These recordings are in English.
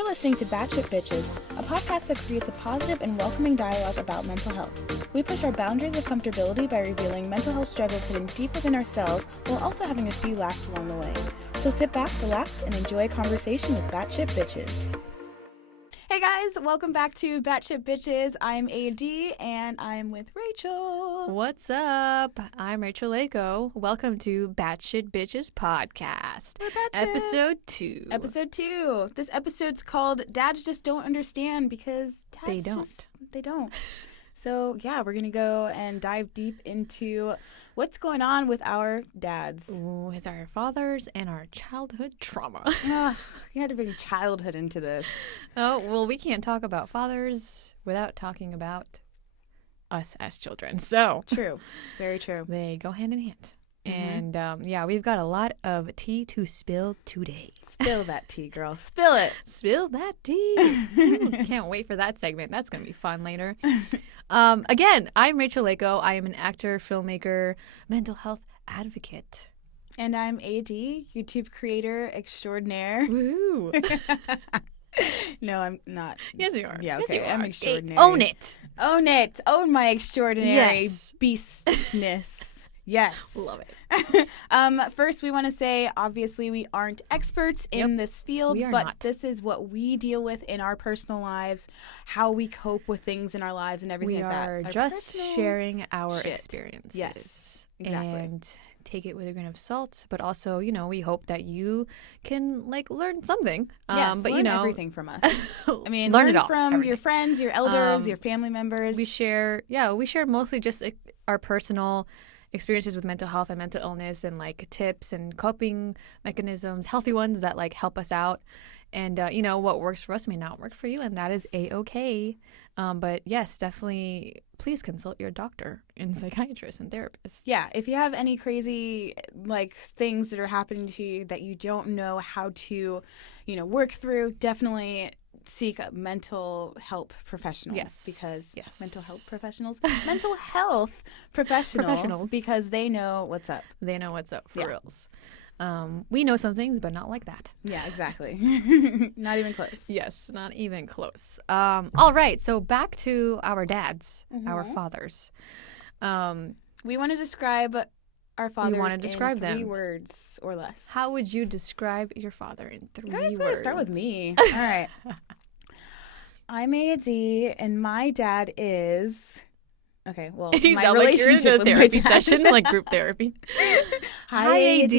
You're listening to Batsht, Btches, a podcast that creates a positive and welcoming dialogue about mental health. We push our boundaries of comfortability by revealing mental health struggles hidden deep within ourselves while also having a few laughs along the way. So sit back, relax, and enjoy a conversation with Batsht, Btches. Hey guys, welcome back to Batsht, Btches. I'm AD and I'm with Rachel. What's up? I'm Rachel Lako. Welcome to Batsht, Btches podcast. We're Batsht. Episode 2. Episode 2. This episode's called Dads Just Don't Understand because dads they don't. So yeah, we're going to go and dive deep into what's going on with our dads. With our fathers and our childhood trauma. You had to bring childhood into this. Oh, well, we can't talk about fathers without talking about us as children. So True. Very true. They go hand in hand. Mm-hmm. And yeah, we've got a lot of tea to spill today. Spill that tea, girl. Spill it. Spill that tea. Ooh, can't wait for that segment. That's going to be fun later. Again, I'm Rachel Lako. I am an actor, filmmaker, mental health advocate. And I'm AD, YouTube creator extraordinaire. Woo! No, I'm not. Yes, you are. Yeah, yes, okay. you I'm are. extraordinary. Own it. Own it. Own my extraordinary Yes. beastness. Yes. Love it. First, we want to say, obviously, we aren't experts in this field, We are but not. this is what we deal with in our personal lives, how we cope with things in our lives and everything We like that. are Our just personal sharing our shit. experiences. Yes, exactly. And take it with a grain of salt, but also, we hope that you can learn something. Yes, but learn everything from us. I mean, learn learn it all. from everything. your friends, your elders, your family members. We share mostly just our personal experiences with mental health and mental illness and tips and coping mechanisms, healthy ones that help us out. And, what works for us may not work for you, and that is A-okay. But yes, definitely please consult your doctor and psychiatrist and therapist. Yeah, if you have any crazy things that are happening to you that you don't know how to, work through, definitely seek mental help professionals. Yes. Because Yes. mental health professionals because they know what's up. They know what's up for Yeah. reals. We know some things, but not like that. Yeah, exactly. Not even close. Yes, not even close. All right, so back to our dads, our Mhm. fathers. We want to describe our fathers wanna describe in 3 them. words or less. How would you describe your father in 3 You guys words? gotta start with me. All right. I'm AD, and my dad is... Okay, well, You my sound like you're in relationship a with my therapy dad. session, like group therapy. Hi, AD.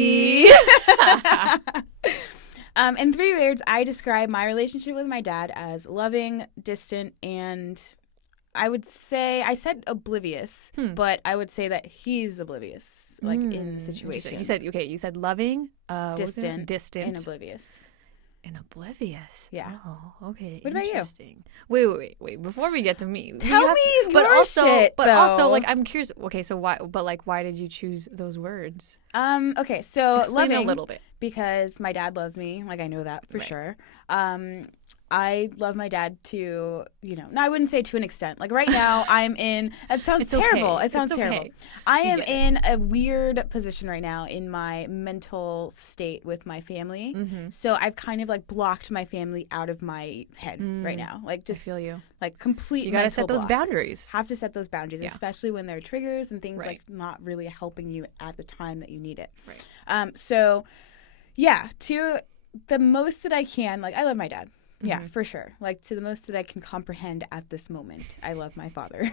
In 3 words, I describe my relationship with my dad as loving, distant, and I would say, I said oblivious, but I would say that he's oblivious, in the situation. You said loving, distant, distant, and oblivious. and oblivious. Yeah. Oh, okay. What about you? Interesting. Wait. Before we get to me, Tell me but your also, shit, but though. also, I'm curious. Okay, so why? But why did you choose those words? Okay, so Explain loving a little bit. because my dad loves me. I know that for Right. sure. I love my dad to, no, I wouldn't say to an extent. Right now, I'm in. It sounds It's terrible. okay. It sounds It's terrible. okay. I am get it. in a weird position right now in my mental state with my family. Mm-hmm. So I've kind of blocked my family out of my head right now. I Just feel you. complete. You gotta mental set those block. boundaries. Have to set those boundaries, Yeah. especially when there are triggers and things Right. not really helping you at the time that you need it. Right. So, yeah, to the most that I can, I love my dad. Yeah, for sure. To the most that I can comprehend at this moment, I love my father.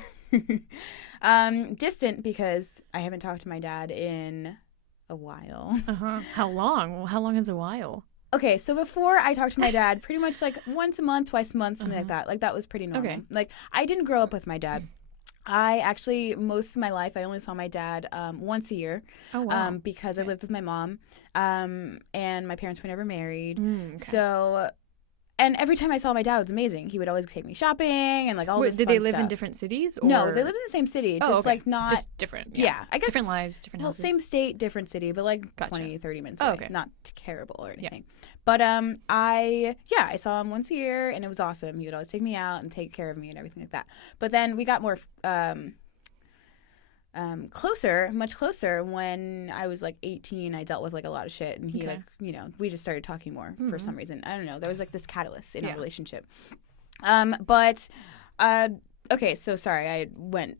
Distant because I haven't talked to my dad in a while. How long? How long is a while? Okay, so before I talked to my dad, pretty much once a month, twice a month, something like that. That was pretty normal. Okay. I didn't grow up with my dad. I actually, most of my life, I only saw my dad once a year. Oh, wow. Because I lived with my mom, and my parents were never married. Okay. So, and every time I saw my dad, it was amazing. He would always take me shopping and all this Did fun they live stuff. in different cities? Or? No, they lived in the same city. Just okay. not Just different. Yeah, I guess different lives, different houses. same state, different city, but Gotcha. 20, 30 minutes Oh, away. okay. Not terrible or anything. But I saw him once a year, and it was awesome. He would always take me out and take care of me and everything like that. But then we got more much closer when I was like 18. I dealt with like a lot of shit, and he like, you know, we just started talking more for some reason. I don't know. There was like this catalyst in our relationship. Okay, so sorry,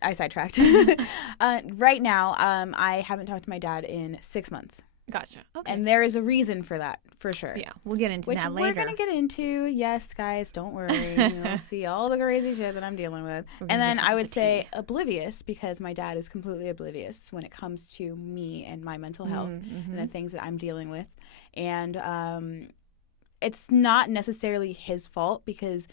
I sidetracked. Right now, I haven't talked to my dad in 6 months. Gotcha. Okay. And there is a reason for that, for sure. Yeah, we'll get into that later. Which we're going to get into. Yes, guys, don't worry. You'll see all the crazy shit that I'm dealing with. And then I would say oblivious, because my dad is completely oblivious when it comes to me and my mental health and the things that I'm dealing with. And it's not necessarily his fault, because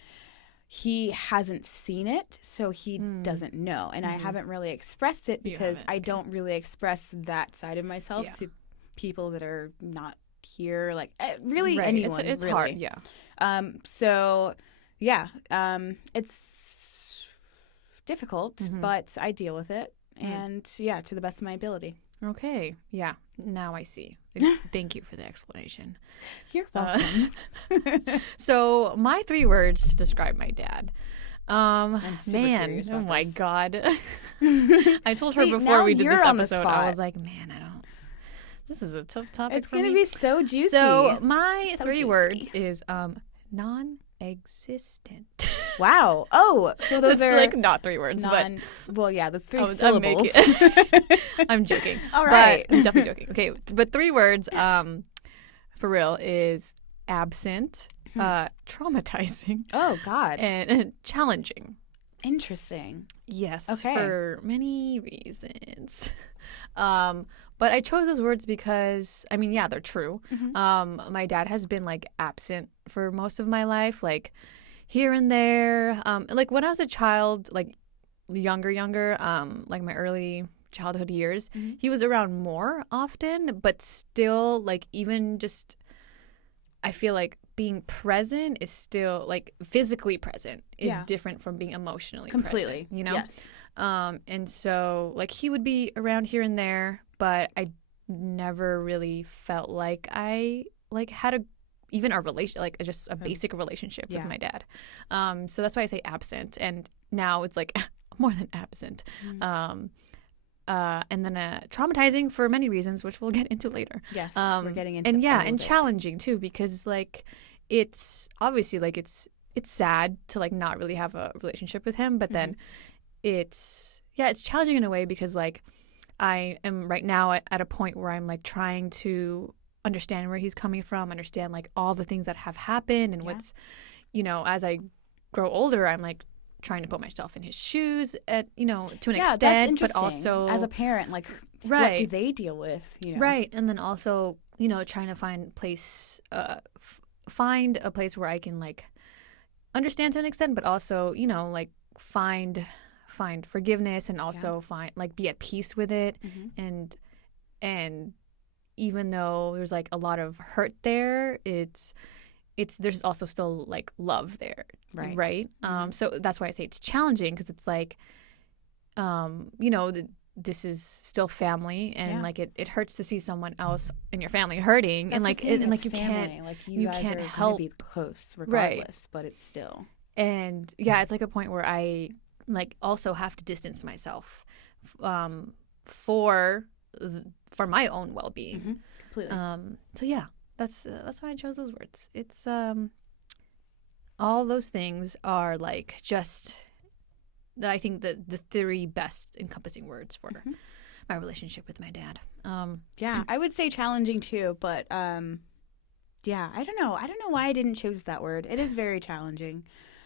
he hasn't seen it, so he doesn't know. And I haven't really expressed it because I don't really express that side of myself to people that are not here, like really anyone. It's really hard, yeah. It's difficult, but I deal with it, and to the best of my ability. Okay, yeah, now I see. Thank you for the explanation. You're welcome. So my 3 words to describe my dad. I'm super curious about my this. God. I told her before we did this episode, I was like, man, this is a tough topic. It's gonna be so juicy. So my 3 words is non-existent. Wow. Oh, so those are like not 3 words, but well, yeah, that's 3 syllables. I'm joking. All right, but I'm definitely joking. Okay, but 3 words, for real, is absent, traumatizing. Oh God. And challenging. Interesting. Yes. Okay. For many reasons. But I chose those words because, I mean, yeah, they're true. My dad has been like absent for most of my life, like here and there. Like when I was a child, like younger, like my early childhood years, he was around more often, but still, like, even just, I feel like being present is still, like, physically present is different from being emotionally present, you know? Yes. And so, like, he would be around here and there, but I never really felt like I, like, had even a relation, like, just a basic relationship with my dad. So that's why I say absent. And now it's, like, more than absent. And then traumatizing for many reasons, which we'll get into later. Yes, we're getting into and and challenging too, because like it's obviously like it's sad to like not really have a relationship with him, but then it's challenging in a way because like I am right now at a point where I'm like trying to understand where he's coming from, understand like all the things that have happened and what's, you know, as I grow older, I'm like trying to put myself in his shoes at, you know, to an extent, that's interesting. but also as a parent, like, what do they deal with, you know? Right. And then also, you know, trying to find find a place where I can like understand to an extent, but also, you know, like find forgiveness and also find like be at peace with it. And even though there's like a lot of hurt there, there's also still like love there, right? So that's why I say it's challenging, because it's like, you know, this is still family, and like it hurts to see someone else in your family hurting, That's and like and like you family. can't like you guys can't are help gonna be close regardless, but it's still it's like a point where I like also have to distance myself for my own well-being. Completely. So yeah. That's why I chose those words. It's all those things are like just I think the 3 best encompassing words for my relationship with my dad. I would say challenging too, but I don't know why I didn't choose that word. It is very challenging,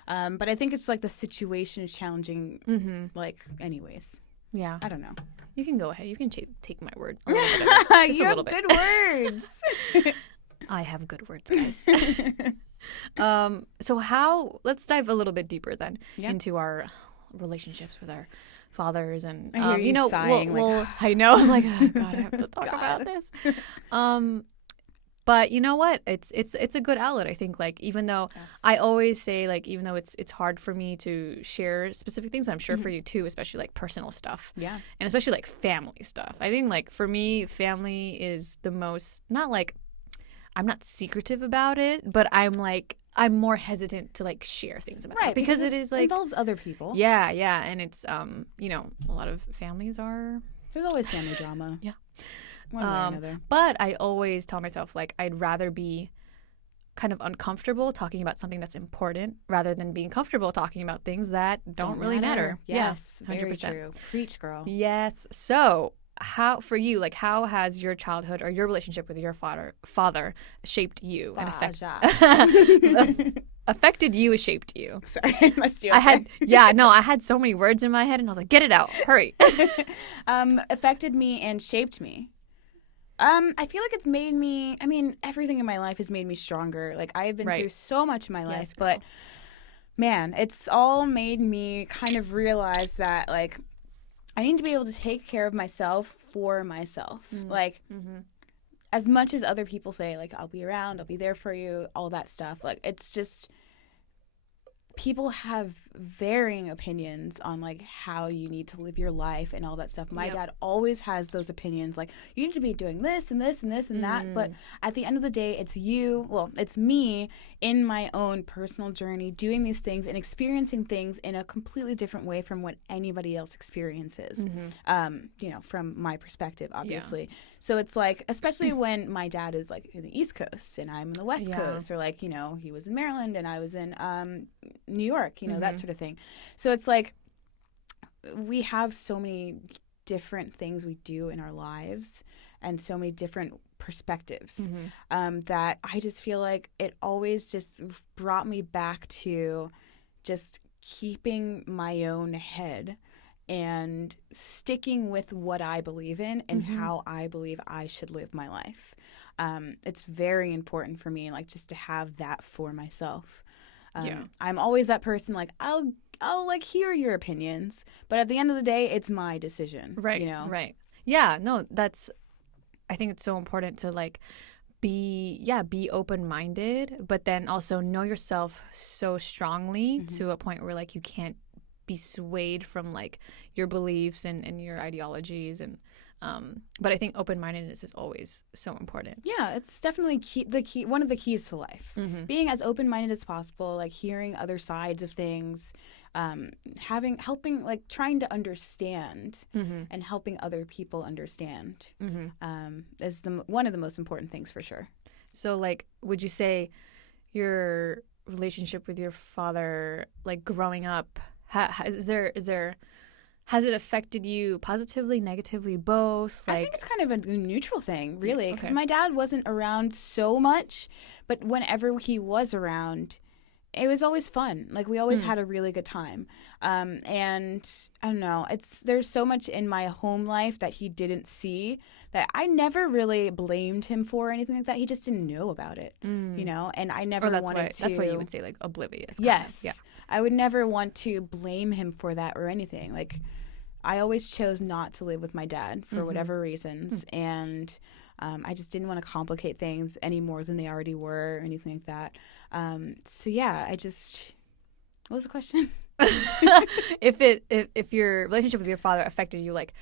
but I think it's like the situation is challenging. Like anyways. Yeah. I don't know. You can go ahead. You can take my word. A little bit of it. Just you a have little bit. good words. I have good words, guys. So let's dive a little bit deeper then into our relationships with our fathers, and I hear you know, sighing, I know, I'm like, oh, God, I have to talk about this. But you know what? It's a good outlet, I think. Like, even though I always say, like, even though it's hard for me to share specific things, I'm sure for you too, especially like personal stuff. Yeah. And especially like family stuff. I think like for me, family is the most, not like, I'm not secretive about it, but I'm like, I'm more hesitant to like share things about it because it is like involves other people. Yeah, and it's you know, a lot of families are There's always family drama. Yeah. One way or another. But I always tell myself like I'd rather be kind of uncomfortable talking about something that's important rather than being comfortable talking about things that don't really matter. Yes, yeah, 100%. Very true. Preach, girl. Yes. So, how for you, like how has your childhood or your relationship with your father shaped you and affected you, shaped you? Sorry, I must do. Okay. I had so many words in my head and I was like, get it out, hurry. Affected me and shaped me. I feel like it's made me, I mean, everything in my life has made me stronger. Like, I have been through so much in my life, but man, it's all made me kind of realize that, like, I need to be able to take care of myself for myself. Like, as much as other people say, like, I'll be around, I'll be there for you, all that stuff. Like, it's just, people have varying opinions on like how you need to live your life and all that stuff. My dad always has those opinions, like you need to be doing this and this and this and that. But at the end of the day, it's it's me in my own personal journey doing these things and experiencing things in a completely different way from what anybody else experiences. You know, from my perspective, obviously. So it's like, especially when my dad is like in the East Coast and I'm in the West Coast, or like, you know, he was in Maryland and I was in New York, you know, that sort of thing. So it's like we have so many different things we do in our lives and so many different perspectives that I just feel like it always just brought me back to just keeping my own head and sticking with what I believe in and how I believe I should live my life. It's very important for me, like, just to have that for myself. I'm always that person, like, I'll like hear your opinions, but at the end of the day, it's my decision. Right. You know? Right. Yeah. No, I think it's so important to like be open-minded, but then also know yourself so strongly to a point where like you can't be swayed from like your beliefs and your ideologies and but I think open-mindedness is always so important. Yeah, it's definitely one of the keys to life. Being as open-minded as possible, like hearing other sides of things, helping, like trying to understand and helping other people understand is one of the most important things for sure. So like, would you say your relationship with your father, like growing up, has it affected you positively, negatively, both? Like, I think it's kind of a neutral thing, really, because my dad wasn't around so much, but whenever he was around, it was always fun. Like, we always had a really good time. And I don't know, there's so much in my home life that he didn't see that I never really blamed him for or anything like that. He just didn't know about it, you know? And I never wanted to. That's why you would say, like, oblivious. Yes. Yeah. I would never want to blame him for that or anything. Like, I always chose not to live with my dad for whatever reasons. And I just didn't want to complicate things any more than they already were or anything like that. So, yeah, what was the question? If your relationship with your father affected you, like,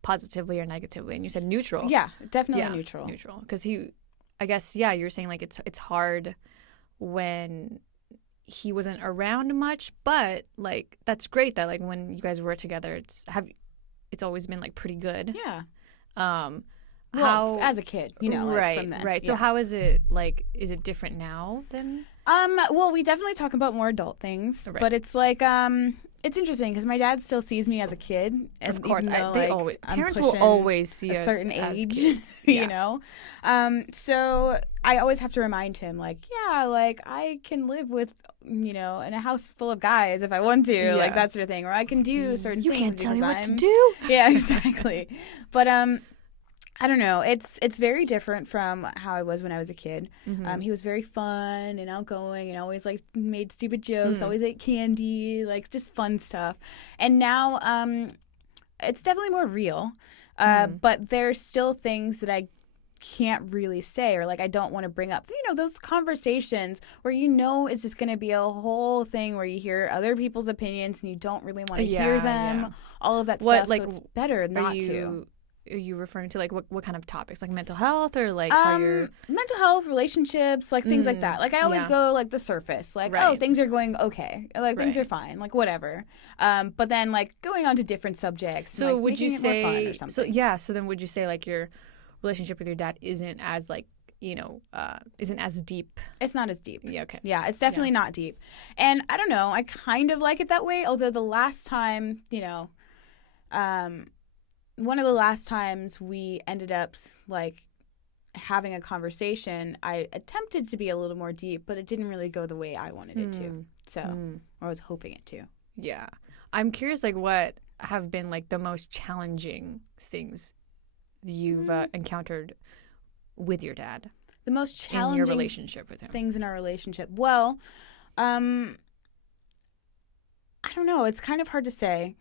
positively or negatively, and you said neutral. Yeah, definitely neutral. Neutral. Because I guess, you're saying, like, it's hard when he wasn't around much, but, like, that's great that, like, when you guys were together, it's always been, like, pretty good. Yeah. How as a kid, you know, like, from then. Right. So how is it, like, is it different now then? Well, we definitely talk about more adult things, but it's like, it's interesting because my dad still sees me as a kid. And of course, though, parents will always see a us certain as age, kids. you know. So I always have to remind him, like, yeah, like I can live with, you know, in a house full of guys if I want to, like that sort of thing, or I can do certain things. You can't tell me what to do. Yeah, exactly. But I don't know. It's very different from how I was when I was a kid. He was very fun and outgoing and always like made stupid jokes, always ate candy, like just fun stuff. And now it's definitely more real. But there's still things that I can't really say or like I don't want to bring up. You know, those conversations where you know it's just going to be a whole thing where you hear other people's opinions and you don't really want to hear them, all of that stuff. Like, so it's better not to. are you referring to? Like what kind of topics? Like mental health or like how you're mental health, relationships, like things like that. Like I always go like the surface, like oh things are going okay, like things are fine, like whatever. But then like going on to different subjects. So and, like, would making you it more fun say or something. so then would you say like your relationship with your dad isn't as like isn't as deep? It's not as deep. Yeah, okay. Yeah, it's definitely not deep. And I don't know, I kind of like it that way, although the last time, one of the last times we ended up like having a conversation, I attempted to be a little more deep, but it didn't really go the way I wanted it to. So, or I was hoping it to. Yeah. I'm curious like what have been like the most challenging things you've encountered with your dad? The most challenging in your relationship with him. Things in our relationship. Well, I don't know. It's kind of hard to say.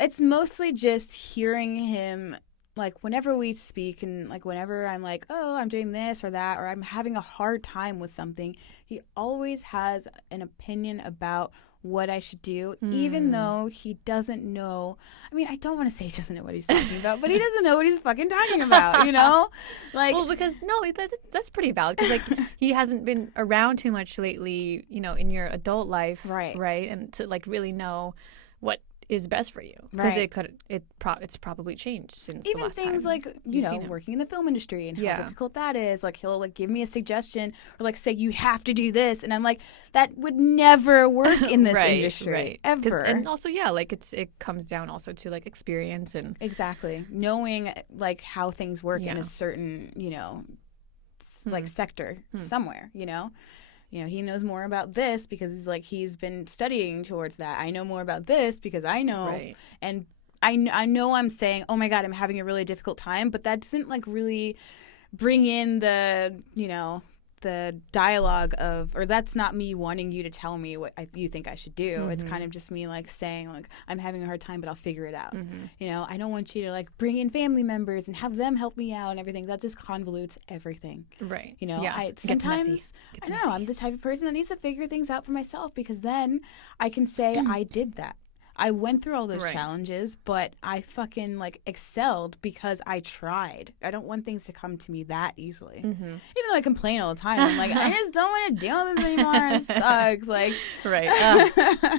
It's mostly just hearing him, like, whenever we speak and, like, whenever I'm like, oh, I'm doing this or that, or I'm having a hard time with something, he always has an opinion about what I should do, even though he doesn't know. I mean, I don't want to say he doesn't know what he's talking about, but he doesn't know what he's fucking talking about, Like, well, because no, that's pretty valid because like he hasn't been around too much lately, in your adult life, right, and to like really know what is best for you because it's probably changed since even the last things time like working in the film industry and how difficult that is. Like he'll like give me a suggestion or like say you have to do this, and I'm like that would never work in this industry ever. And also like it comes down also to like experience and exactly knowing like how things work in a certain like sector somewhere. He knows more about this because he's been studying towards that. I know more about this because I know, and I know I'm saying, oh my God, I'm having a really difficult time, but that doesn't like really bring in the dialogue or that's not me wanting you to tell me what you think I should do. It's kind of just me like saying like I'm having a hard time, but I'll figure it out. I don't want you to like bring in family members and have them help me out and everything. That just convolutes everything. Right. I sometimes I know I'm the type of person that needs to figure things out for myself because then I can say I did that. I went through all those challenges, but I fucking like excelled because I tried. I don't want things to come to me that easily. Even though I complain all the time, I'm like, I just don't want to deal with this anymore. It sucks. Like,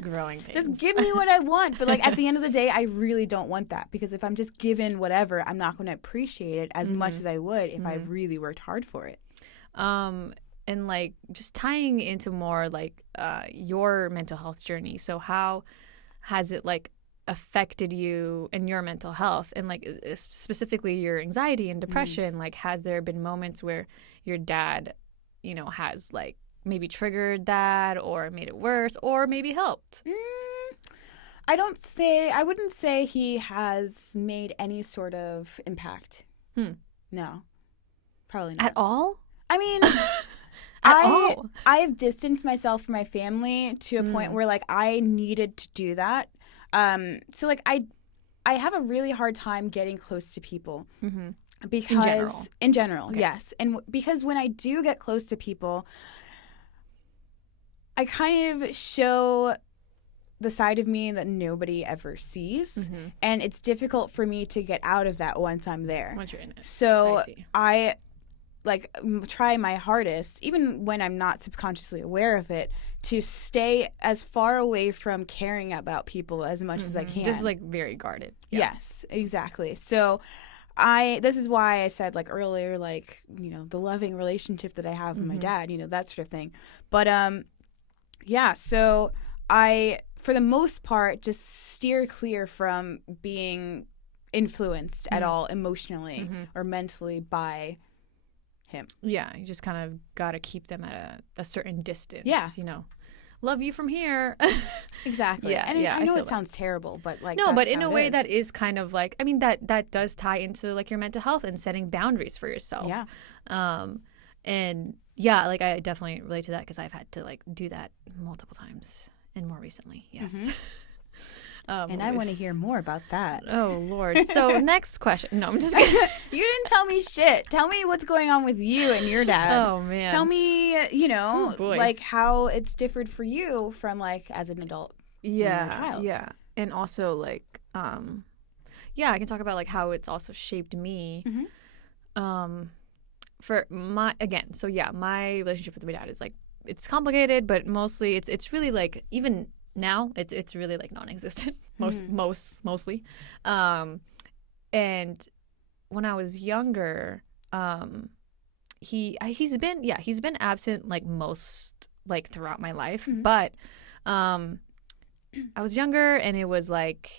growing pains. Just give me what I want. But like at the end of the day, I really don't want that because if I'm just given whatever, I'm not going to appreciate it as much as I would if I really worked hard for it. And like just tying into more like your mental health journey. So how has it like affected you and your mental health and like specifically your anxiety and depression? Like has there been moments where your dad has like maybe triggered that or made it worse or maybe helped? I wouldn't say he has made any sort of impact. No, probably not at all. I mean I've distanced myself from my family to a point where like I needed to do that. So like I have a really hard time getting close to people because in general, yes. And because when I do get close to people, I kind of show the side of me that nobody ever sees. And it's difficult for me to get out of that once I'm there. Once you're in it. So I like try my hardest, even when I'm not subconsciously aware of it, to stay as far away from caring about people as much as I can. Just like very guarded. Yes, exactly. So this is why I said like earlier, like, the loving relationship that I have with my dad, that sort of thing. But so I, for the most part, just steer clear from being influenced at all emotionally or mentally by him. Yeah, you just kind of got to keep them at a certain distance. Yeah. Love you from here. Exactly. Yeah, and I know it sounds terrible, but like no, but in a way that is kind of like, I mean, that does tie into like your mental health and setting boundaries for yourself. Yeah. And yeah, like I definitely relate to that because I've had to like do that multiple times and more recently. Yes. And I want to hear more about that. Oh, Lord. So next question. No, I'm just kidding. You didn't tell me shit. Tell me what's going on with you and your dad. Oh, man. Tell me, like how it's differed for you from like as an adult. Yeah. Child. Yeah. And also like, Yeah, I can talk about like how it's also shaped me. Mm-hmm. For my my relationship with my dad is like it's complicated, but mostly it's really like even now it's really like non-existent mostly. And when I was younger, he's been absent like most like throughout my life, but I was younger and it was like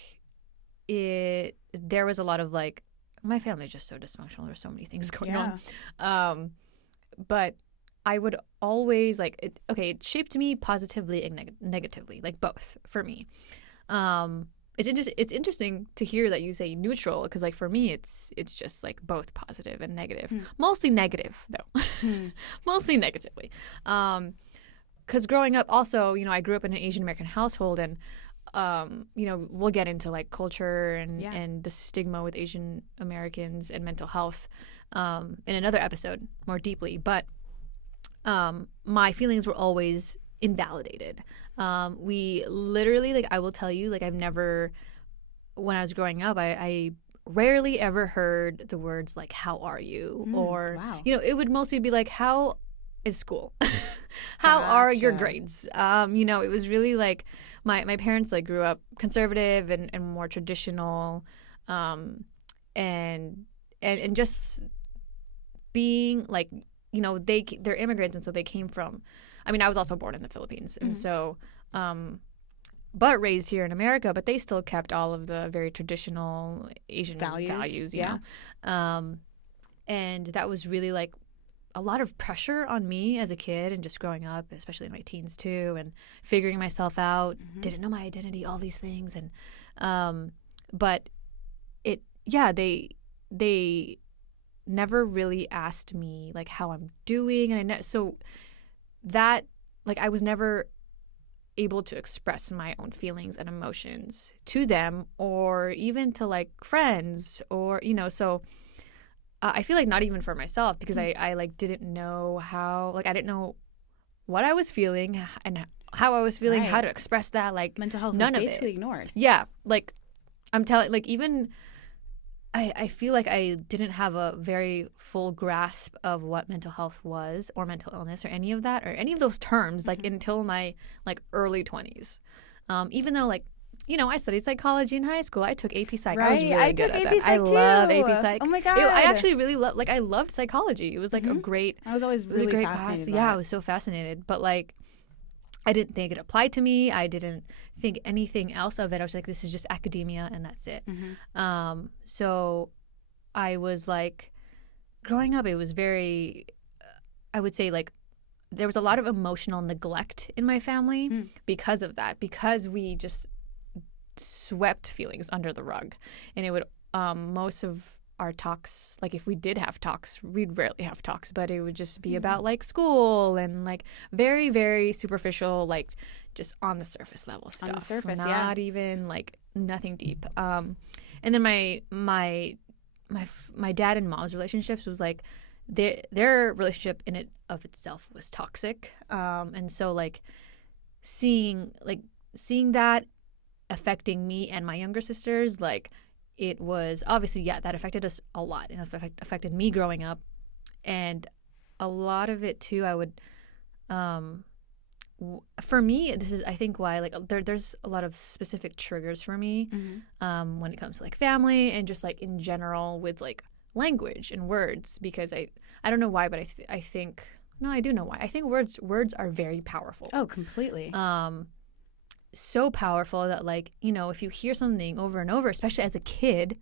there was a lot of like my family is just so dysfunctional. There's so many things going on. But I would always like it shaped me positively and negatively, like both for me. It's interesting to hear that you say neutral because like for me it's just like both positive and negative. Mostly negative though. Mostly negatively. Because growing up also, I grew up in an Asian American household and we'll get into like culture and the stigma with Asian Americans and mental health in another episode more deeply. But my feelings were always invalidated. We literally, like, I will tell you, like, I've never, when I was growing up, I rarely ever heard the words like, how are you? Or, wow. It would mostly be like, how is school? How are your grades? It was really like, my parents like grew up conservative and more traditional, and just being like, they're immigrants, and so they came from. I mean, I was also born in the Philippines, and so, but raised here in America. But they still kept all of the very traditional Asian values, you know, and that was really like a lot of pressure on me as a kid and just growing up, especially in my teens too, and figuring myself out, didn't know my identity, all these things. And, but they never really asked me like how I'm doing. And so that, like, I was never able to express my own feelings and emotions to them or even to like friends or, so I feel like not even for myself because I like didn't know how, like I didn't know what I was feeling and how I was feeling, how to express that. Like mental health none was of basically it. ignored. Yeah, like I'm telling, like even I feel like I didn't have a very full grasp of what mental health was or mental illness or any of that or any of those terms like until my like early 20s. Even though like I studied psychology in high school. I took AP Psych. I was really good at that. I love AP Psych. Oh my God. I actually really I loved psychology. It was like a great. I was always really great fascinated class. Yeah, I was so fascinated. But like, I didn't think it applied to me. I didn't think anything else of it. I was like, this is just academia and that's it. So I was like, growing up, it was very, I would say like, there was a lot of emotional neglect in my family because of that. Because we just swept feelings under the rug, and it would most of our talks, like if we did have talks, we'd rarely have talks, but it would just be about like school and like very very superficial, like just on the surface level stuff, on the surface, not even like nothing deep. And then my dad and mom's relationships was like their relationship in it of itself was toxic, and so like seeing that affecting me and my younger sisters, like it was obviously, that affected us a lot and affected me growing up. And a lot of it too, I would, for me, this is, I think why, like there's a lot of specific triggers for me when it comes to like family and just like in general with like language and words, because I don't know why, but I think, no, I do know why. I think words are very powerful. Oh, completely. So powerful that like, if you hear something over and over, especially as a kid,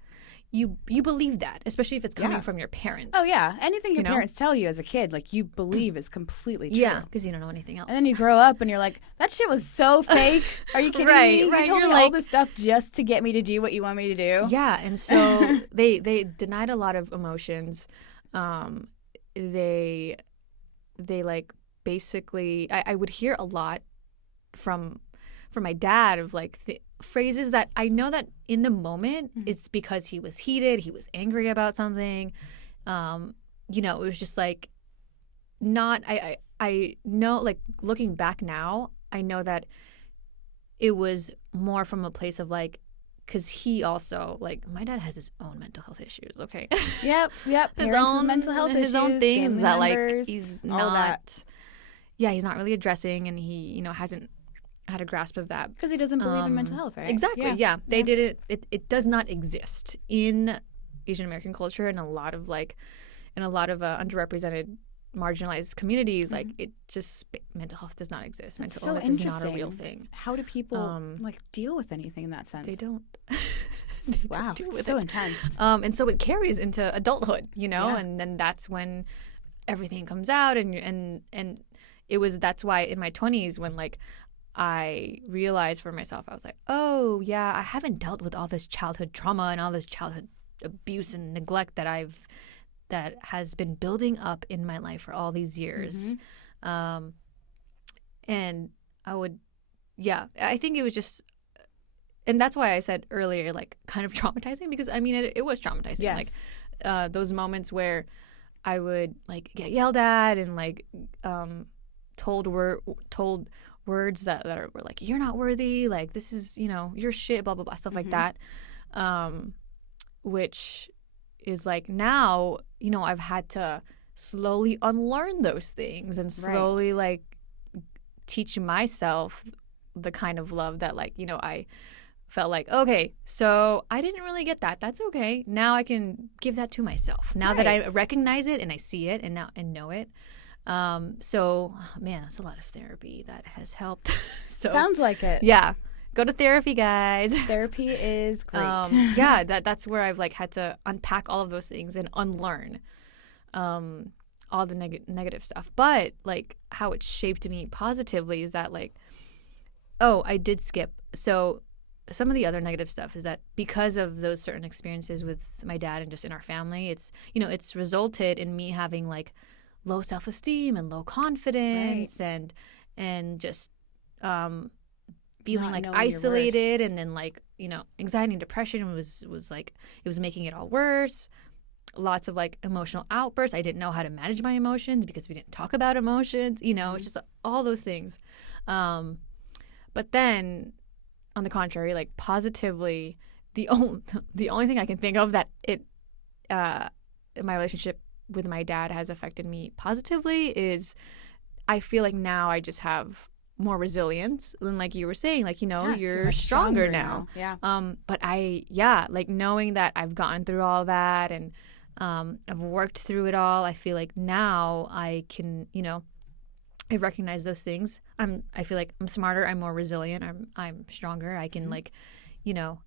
you believe that, especially if it's coming from your parents. Oh yeah, anything your parents tell you as a kid, like you believe is completely true. Yeah, because you don't know anything else. And then you grow up and you're like, that shit was so fake. Are you kidding me? Right. You told me all this stuff just to get me to do what you want me to do. Yeah, and so they denied a lot of emotions. They like basically, I would hear a lot from my dad of like phrases that I know that in the moment it's because he was heated, he was angry about something. It was just like not, I know, like looking back now, I know that it was more from a place of like because he also, like, my dad has his own mental health issues, okay? Yep. His Parents with own mental health his issues, own things family that, members, like, he's all not, that. yeah, he's not really addressing, and he, you know, hasn't had a grasp of that. Because he doesn't believe in mental health, right? Exactly, yeah. They did it does not exist in Asian American culture and a lot of underrepresented, marginalized communities. Like, it just, mental health does not exist. That's Mental illness is not a real thing. How do people like deal with anything in that sense? They don't. Wow, it's so intense. And so it carries into adulthood, you know, Yeah. and then that's when everything comes out, and that's why in my 20s, when like I realized for myself, I was like, oh yeah, I haven't dealt with all this childhood trauma and all this childhood abuse and neglect that has been building up in my life for all these years. And I think it was just, and that's why I said earlier, like, kind of traumatizing, because I mean, it was traumatizing. Yes. Like, those moments where I would like get yelled at and like told words that were like, you're not worthy, like, this is, you know, your shit, blah blah blah, stuff like that, which is like, now, you know, I've had to slowly unlearn those things and slowly like teach myself the kind of love that, like, you know, I felt like, okay, so I didn't really get that. That's okay. Now I can give that to myself. Now that I recognize it and I see it and know it. So, man, that's a lot of therapy that has helped. So, sounds like it. Yeah. Go to therapy, guys. Therapy is great. Yeah, that's where I've like had to unpack all of those things and unlearn all the negative stuff. But like, how it shaped me positively is that, like, oh, I did skip. So some of the other negative stuff is that because of those certain experiences with my dad and just in our family, it's, you know, it's resulted in me having like low self-esteem and low confidence, and just feeling like isolated, and then like, you know, anxiety and depression was like, it was making it all worse. Lots of like emotional outbursts. I didn't know how to manage my emotions because we didn't talk about emotions, you know. It's just all those things. But then on the contrary, like, positively, the only thing I can think of that my relationship with my dad has affected me positively is, I feel like now I just have more resilience. And like you were saying, like, you know, you're stronger now. Yeah. But like, knowing that I've gotten through all that and I've worked through it all, I feel like now I can, you know, I recognize those things. I feel like I'm smarter. I'm more resilient. I'm stronger. I can like, you know,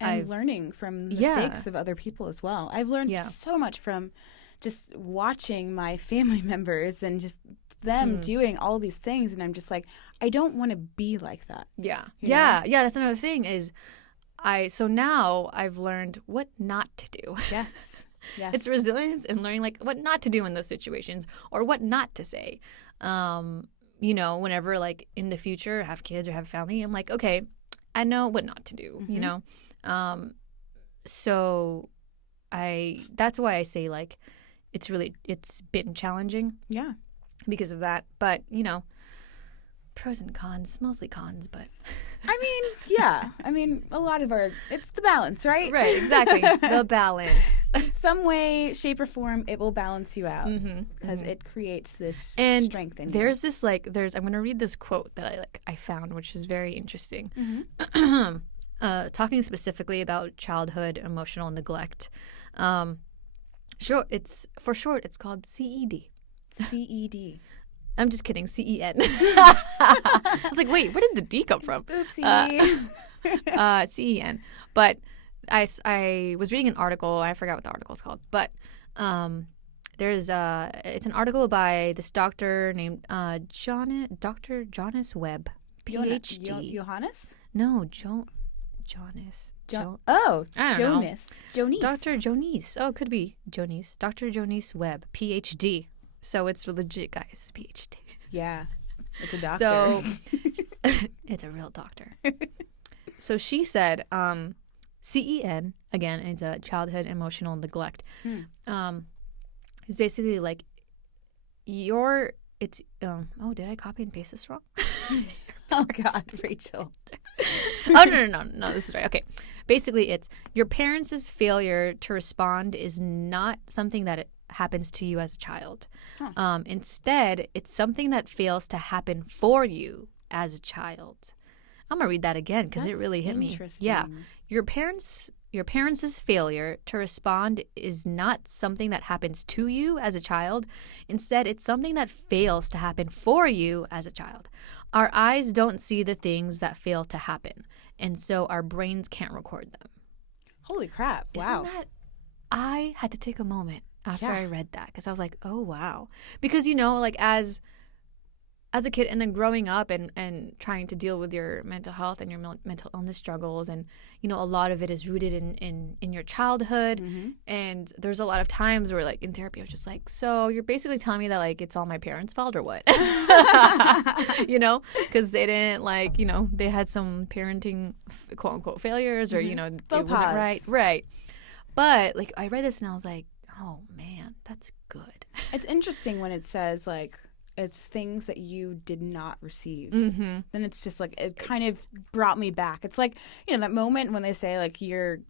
and learning from mistakes of other people as well. I've learned so much from just watching my family members and just them doing all these things, and I'm just like, I don't want to be like that. Yeah. You know? Yeah. That's another thing is so now I've learned what not to do. Yes. It's resilience and learning like what not to do in those situations, or what not to say. You know, whenever like in the future I have kids or have a family, I'm like, okay, I know what not to do, you know? So that's why I say like it's been challenging. Yeah. Because of that. But, you know, pros and cons, mostly cons, but I mean, yeah. I mean, a lot of it's the balance, right? Right, exactly. The balance. In some way, shape, or form, it will balance you out because it creates this strength in you. There's this like, I'm going to read this quote that I found, which is very interesting. Talking specifically about childhood emotional neglect. It's called CED. CED. I'm just kidding. CEN. I was like, wait, where did the D come from? Oopsie. CEN. But I was reading an article. I forgot what the article is called. But it's an article by this doctor named Dr. Jonas Webb, PhD. Johannes? No, Jonas. Jonas. Jonice. Dr. Jonice. Oh, it could be Jonice. Dr. Jonice Webb, PhD. So it's legit, guys. PhD. Yeah. It's a doctor. So it's a real doctor. So she said, CEN, again, it's a childhood emotional neglect. It's basically like did I copy and paste this wrong? Oh, God, Rachel. Oh, no. This is right. Okay. Basically, it's your parents' failure to respond is not something that happens to you as a child. Huh. Instead, it's something that fails to happen for you as a child. I'm going to read that again because it really hit me. Yeah. Your parents' failure to respond is not something that happens to you as a child. Instead, it's something that fails to happen for you as a child. Our eyes don't see the things that fail to happen, and so our brains can't record them. Holy crap. Wow. Isn't that... I had to take a moment after I read that because I was like, oh, wow. Because, like as a kid and then growing up and trying to deal with your mental health and your mental illness struggles, and a lot of it is rooted in your childhood. Mm-hmm. And there's a lot of times where like in therapy I was just like, so you're basically telling me that like it's all my parents' fault or what? Because they didn't they had some parenting quote unquote failures, or it wasn't right. But like I read this and I was like, oh man, that's good. It's interesting when it says like it's things that you did not receive. Mm-hmm. Then it's just like it kind of brought me back. It's like that moment when they say like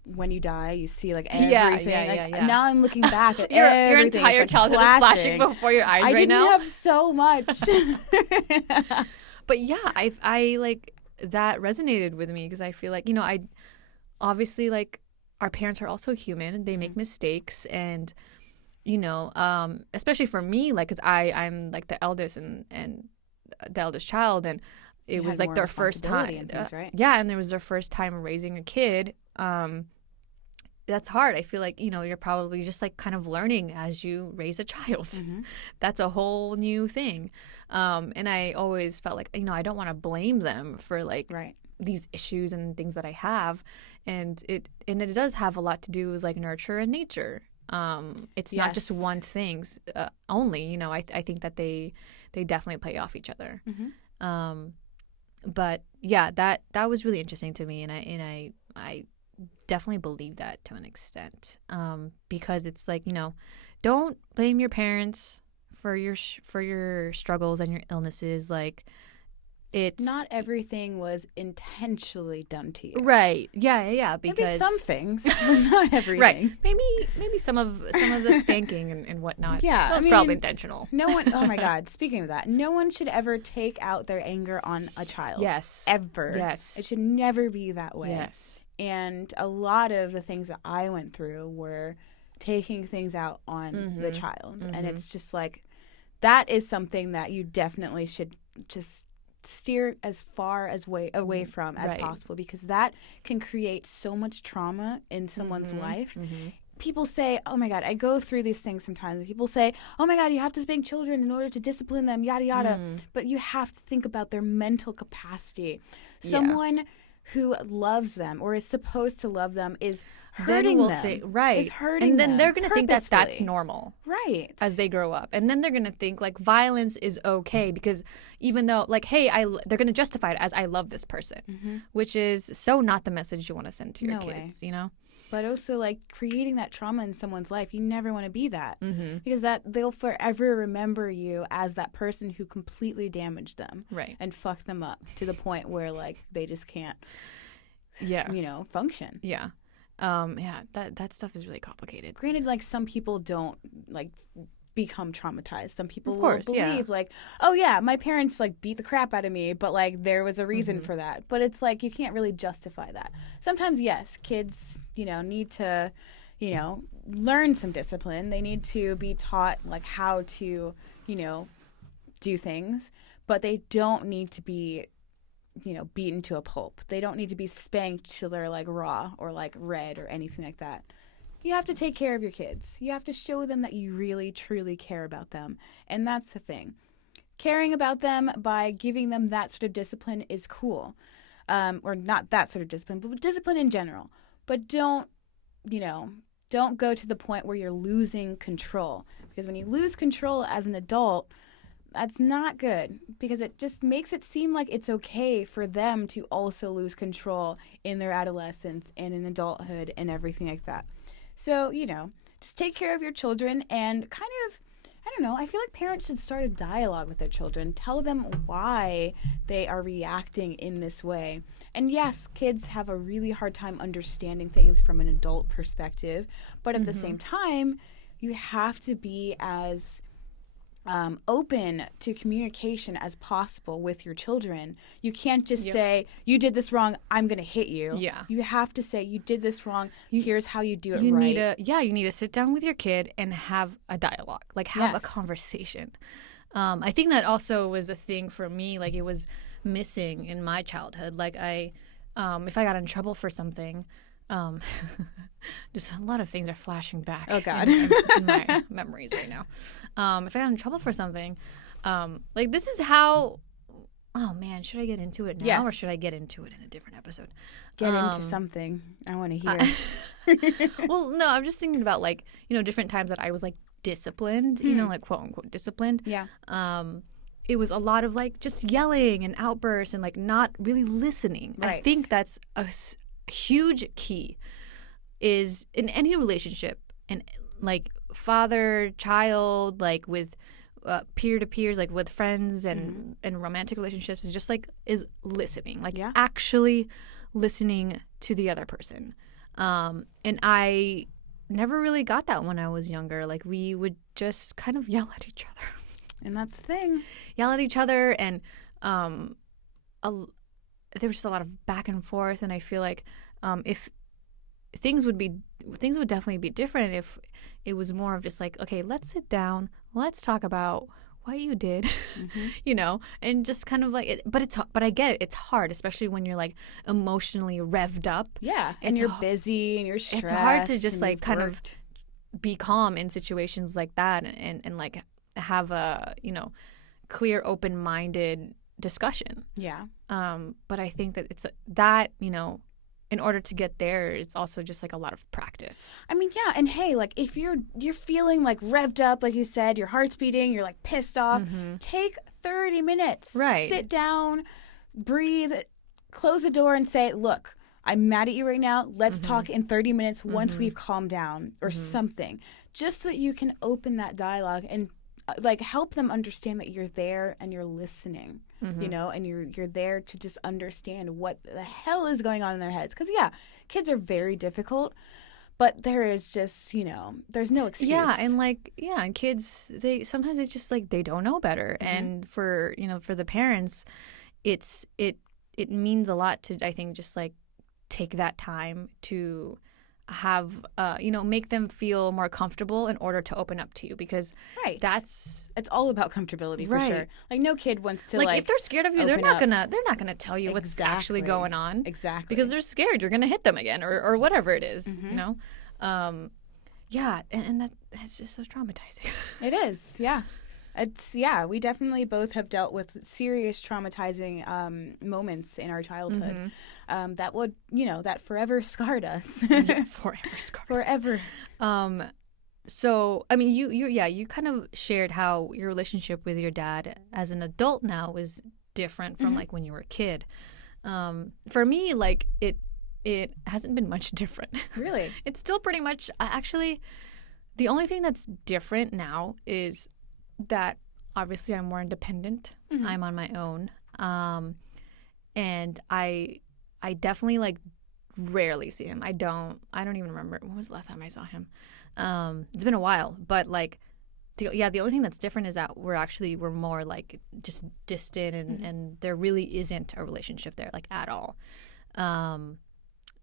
when you die you see like everything. Yeah. Now I'm looking back at your everything. entire like childhood is flashing before your eyes right now. I didn't have so much. But yeah, I like that resonated with me because I feel like I obviously like our parents are also human. They make mistakes, and especially for me, like, because I'm like the eldest and the eldest child, and it was like their first time. And things, right? Yeah, and it was their first time raising a kid. That's hard. I feel like, you're probably just like kind of learning as you raise a child. Mm-hmm. That's a whole new thing. And I always felt like, I don't want to blame them for like these issues and things that I have. And it does have a lot to do with like nurture and nature. It's not just one thing only. I think that they definitely play off each other. Mm-hmm. But yeah, that was really interesting to me, and I definitely believe that to an extent, because it's like don't blame your parents for your struggles and your illnesses. Like, it's not everything was intentionally done to you, right? Yeah. Because maybe some things, but not everything. Right? Maybe some of the spanking and whatnot. Yeah, that was probably intentional. No one. Oh my God! Speaking of that, no one should ever take out their anger on a child. Yes. Ever. Yes. It should never be that way. Yes. And a lot of the things that I went through were taking things out on the child. Mm-hmm. And it's just like, that is something that you definitely should just steer as far away from as possible, because that can create so much trauma in someone's life. Mm-hmm. People say, oh my God, I go through these things sometimes. People say, oh my God, you have to spank children in order to discipline them, yada, yada. But you have to think about their mental capacity. Someone who loves them or is supposed to love them is hurting them. Is hurting and then them they're going to think that that's purposefully. normal. Right. As they grow up. And then they're going to think like violence is okay, because even though like, hey, they're going to justify it as I love this person, which is so not the message you want to send to your kids, But also, like, creating that trauma in someone's life, you never want to be that. Because they'll forever remember you as that person who completely damaged them. Right. And fucked them up to the point where, like, they just can't, function. Yeah. That stuff is really complicated. Granted, like, some people don't, like, become traumatized. Some people of course, will believe, like, oh, yeah, my parents, like, beat the crap out of me, but, like, there was a reason for that. But it's, like, you can't really justify that. Sometimes, yes, kids, need to, learn some discipline. They need to be taught, like, how to, do things. But they don't need to be, beaten to a pulp. They don't need to be spanked till they're, like, raw or, like, red or anything like that. You have to take care of your kids. You have to show them that you really, truly care about them. And that's the thing. Caring about them by giving them that sort of discipline is cool. Or not that sort of discipline, but discipline in general. But don't go to the point where you're losing control. Because when you lose control as an adult, that's not good. Because it just makes it seem like it's okay for them to also lose control in their adolescence and in adulthood and everything like that. So, just take care of your children and kind of, I don't know. I feel like parents should start a dialogue with their children. Tell them why they are reacting in this way. And yes, kids have a really hard time understanding things from an adult perspective. But at the same time, you have to be as open to communication as possible with your children. You can't just say, you did this wrong, I'm going to hit you. Yeah. You have to say, you did this wrong, here's how you do it right. You need to sit down with your kid and have a dialogue, like have a conversation. I think that also was a thing for me, like it was missing in my childhood. Like if I got in trouble for something, just a lot of things are flashing back. Oh God, in my memories right now. If I got in trouble for something, like this is how. Oh man, should I get into it now or should I get into it in a different episode? Get into something. I want to hear. Well, no, I'm just thinking about like different times that I was like disciplined, like quote unquote disciplined. Yeah. It was a lot of like just yelling and outbursts and like not really listening. Right. I think that's a huge key is in any relationship and like father child, like with peer to peers, like with friends and romantic relationships, is just like is listening, like actually listening to the other person. And I never really got that when I was younger. Like we would just kind of yell at each other. And that's the thing. Yell at each other, and there was just a lot of back and forth. And I feel like if things would definitely be different if it was more of just like, okay, let's sit down, let's talk about what you did, and just kind of like it. But I get it. It's hard, especially when you're like emotionally revved up. Yeah, and you're busy and you're stressed. It's hard to just like kind of be calm in situations like that and like have a clear, open-minded discussion. Yeah. But I think that it's that in order to get there, it's also just like a lot of practice. I mean, yeah, and hey, like if you're feeling like revved up, like you said, your heart's beating, you're like pissed off, take 30 minutes. Right. Sit down, breathe, close the door and say, look, I'm mad at you right now. Let's talk in 30 minutes once we've calmed down or something. Just so that you can open that dialogue and like help them understand that you're there and you're listening, and you're there to just understand what the hell is going on in their heads. Because kids are very difficult, but there is just there's no excuse. Yeah, and kids sometimes it's just like they don't know better, and for for the parents, it means a lot to I think just like take that time to have make them feel more comfortable in order to open up to you, because it's all about comfortability for sure. Like no kid wants to like if they're scared of you, they're not gonna tell you what's actually going on. Exactly. Because they're scared you're gonna hit them again or whatever it is, and that's just so traumatizing. It is, yeah. We definitely both have dealt with serious traumatizing moments in our childhood that would, that forever scarred us. Forever scarred us. Forever. So, I mean, you kind of shared how your relationship with your dad as an adult now is different from like when you were a kid. For me, like it hasn't been much different. Really? It's still pretty much actually the only thing that's different now is that obviously I'm more independent. I'm on my own. And I definitely like rarely see him. I don't even remember when was the last time I saw him. It's been a while, but like the only thing that's different is that we're more like just distant and there really isn't a relationship there like at all.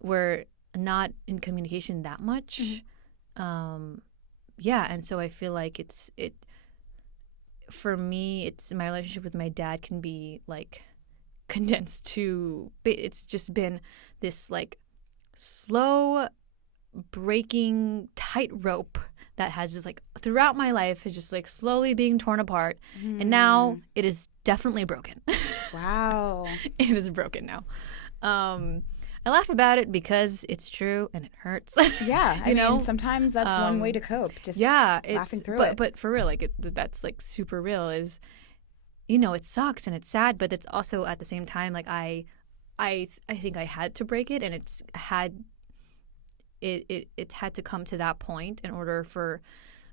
We're not in communication that much. And so I feel like for me, it's my relationship with my dad can be like condensed to, it's just been this like slow breaking tightrope that has just like throughout my life is just like slowly being torn apart. And now it is definitely broken. Wow. It is broken now. I laugh about it because it's true and it hurts. Yeah, I mean, sometimes that's one way to cope. Just laughing through it. But for real, like that's like super real. Is it sucks and it's sad, but it's also at the same time like I think I had to break it, and it's had to come to that point in order for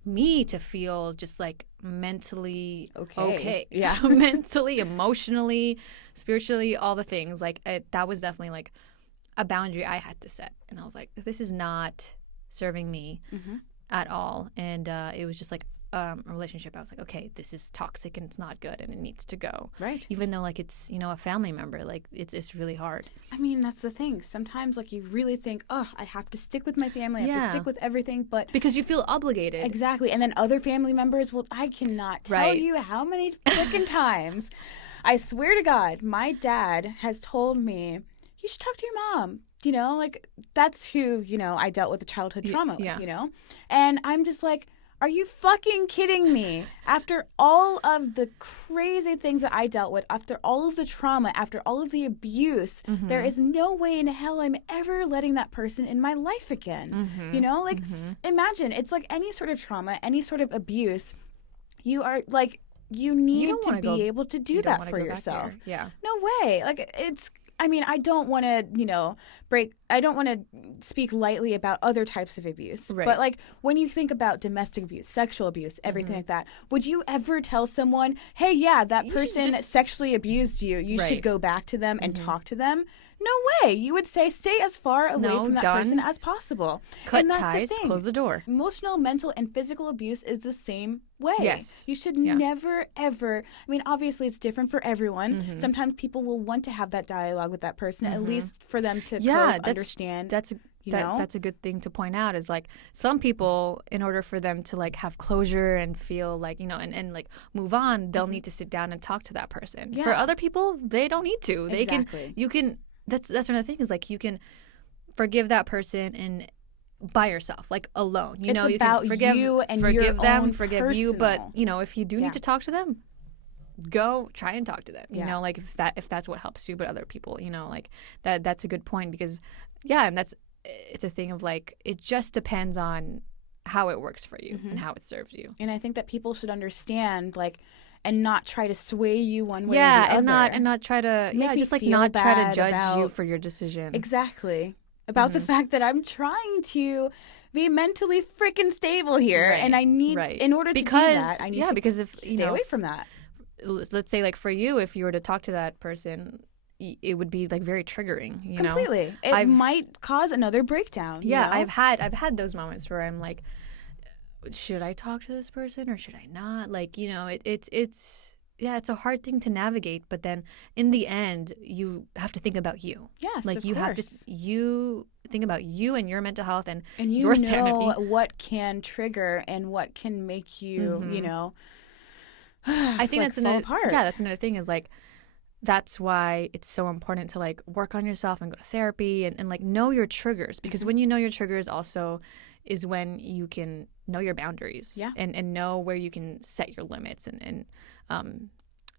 me to feel just like mentally okay. Yeah. Mentally, emotionally, spiritually, all the things. Like that was definitely like a boundary I had to set. And I was like, this is not serving me at all. And it was just like a relationship. I was like, okay, this is toxic and it's not good and it needs to go. Right. Even though like it's, a family member, like it's really hard. I mean, that's the thing. Sometimes like you really think, oh, I have to stick with my family. I have to stick with everything. But because you feel obligated. Exactly. And then other family members, well, I cannot tell you how many freaking times. I swear to God, my dad has told me, you should talk to your mom. Like that's who, I dealt with the childhood trauma with, And I'm just like, are you fucking kidding me? After all of the crazy things that I dealt with, after all of the trauma, after all of the abuse, there is no way in hell I'm ever letting that person in my life again. Imagine, it's like any sort of trauma, any sort of abuse, you are like, you need to be able to do that for yourself. Yeah. No way. Like I don't want to, I don't want to speak lightly about other types of abuse. Right. But like when you think about domestic abuse, sexual abuse, everything like that, would you ever tell someone, hey, yeah, that person sexually abused you. You should go back to them and talk to them? No way. You would say stay as far away from that person as possible. Cut and that's ties, the thing. close the door. Emotional, mental, and physical abuse is the same way. Yes. You should never, ever, obviously it's different for everyone. Sometimes people will want to have that dialogue with that person, at least for them to understand. That's a good thing to point out is like some people, in order for them to like have closure and feel like, and like move on, they'll need to sit down and talk to that person. Yeah. For other people, they don't need to. Exactly. That's another thing is like you can forgive that person and by yourself, like alone. It's you about can forgive you and forgive your them, own forgive you. But personal. if you do need to talk to them, go try and talk to them. Yeah. Like if that's what helps you. But other people, like that's a good point because and it's a thing of like it just depends on how it works for you and how it serves you. And I think that people should understand like. And not try to sway you one way or the other. and not try to just like not try to judge you for your decision. Exactly. About the fact that I'm trying to be mentally freaking stable here, and I need in order to do that, I need to because if stay away from that. Let's say like for you, if you were to talk to that person, it would be like very triggering. Completely. It might cause another breakdown. Yeah, I've had those moments where I'm like, should I talk to this person or should I not? Like, it's a hard thing to navigate, but then in the end, you have to think about you. Yes, like of you course. have to think about you and your mental health and you your know sanity. What can trigger and what can make you, I think like that's fall apart. Yeah, that's another thing is like that's why it's so important to like work on yourself and go to therapy and like know your triggers because when you know your triggers also is when you can know your boundaries and know where you can set your limits and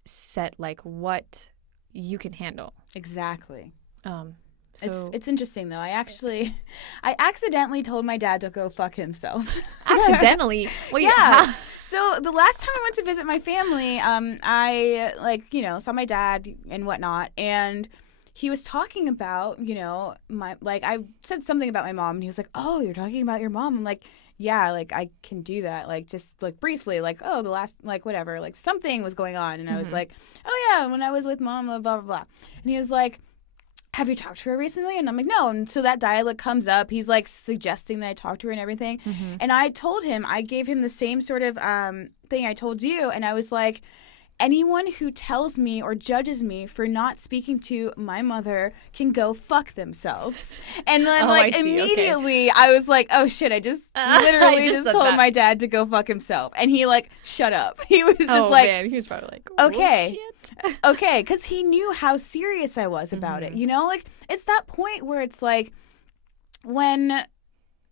set like what you can handle. Exactly. So it's interesting though. I accidentally told my dad to go fuck himself. Accidentally? Well, yeah. So the last time I went to visit my family, I saw my dad and whatnot, and he was talking about, I said something about my mom, and he was like, "Oh, you're talking about your mom?" I'm like, "Yeah, like I can do that, like just like briefly, like oh, the last like whatever, like something was going on," and I was like, "Oh yeah, when I was with mom, blah blah blah," and he was like, have you talked to her recently? And I'm like, no. And so that dialogue comes up. He's like suggesting that I talk to her and everything. And I told him, I gave him the same sort of thing I told you. And I was like, anyone who tells me or judges me for not speaking to my mother can go fuck themselves. And then immediately I was like, oh shit, I just literally just told my dad to go fuck himself. And he like, shut up. He was just man. He was probably like, okay. Shit. Okay, because he knew how serious I was about it. Like it's that point where it's like when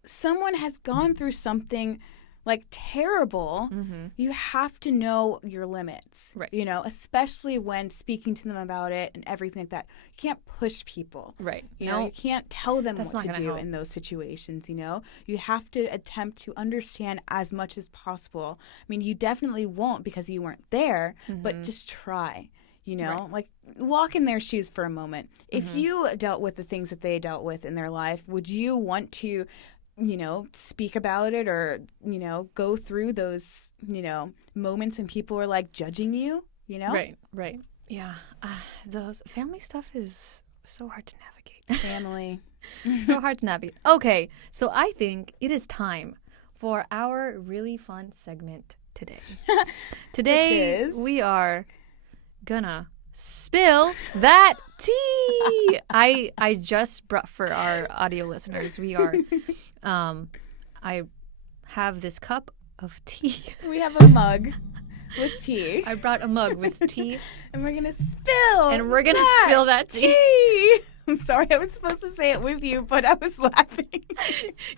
someone has gone through something like terrible, you have to know your limits, right? Especially when speaking to them about it and everything like that. You can't push people, right? You can't tell them what to do in those situations. You have to attempt to understand as much as possible. I mean, you definitely won't because you weren't there, but just try. Right. Like walk in their shoes for a moment. If you dealt with the things that they dealt with in their life, would you want to speak about it or, go through those, moments when people are like judging you, Right. Yeah. Those family stuff is so hard to navigate. Family. So hard to navigate. Okay, so I think it is time for our really fun segment today. Today, Which is? we are gonna spill that tea. I just brought, for our audio listeners, we are I have this cup of tea. We have a mug with tea. I brought a mug with tea. And we're gonna spill. And we're gonna spill that tea. I'm sorry, I was supposed to say it with you, but I was laughing.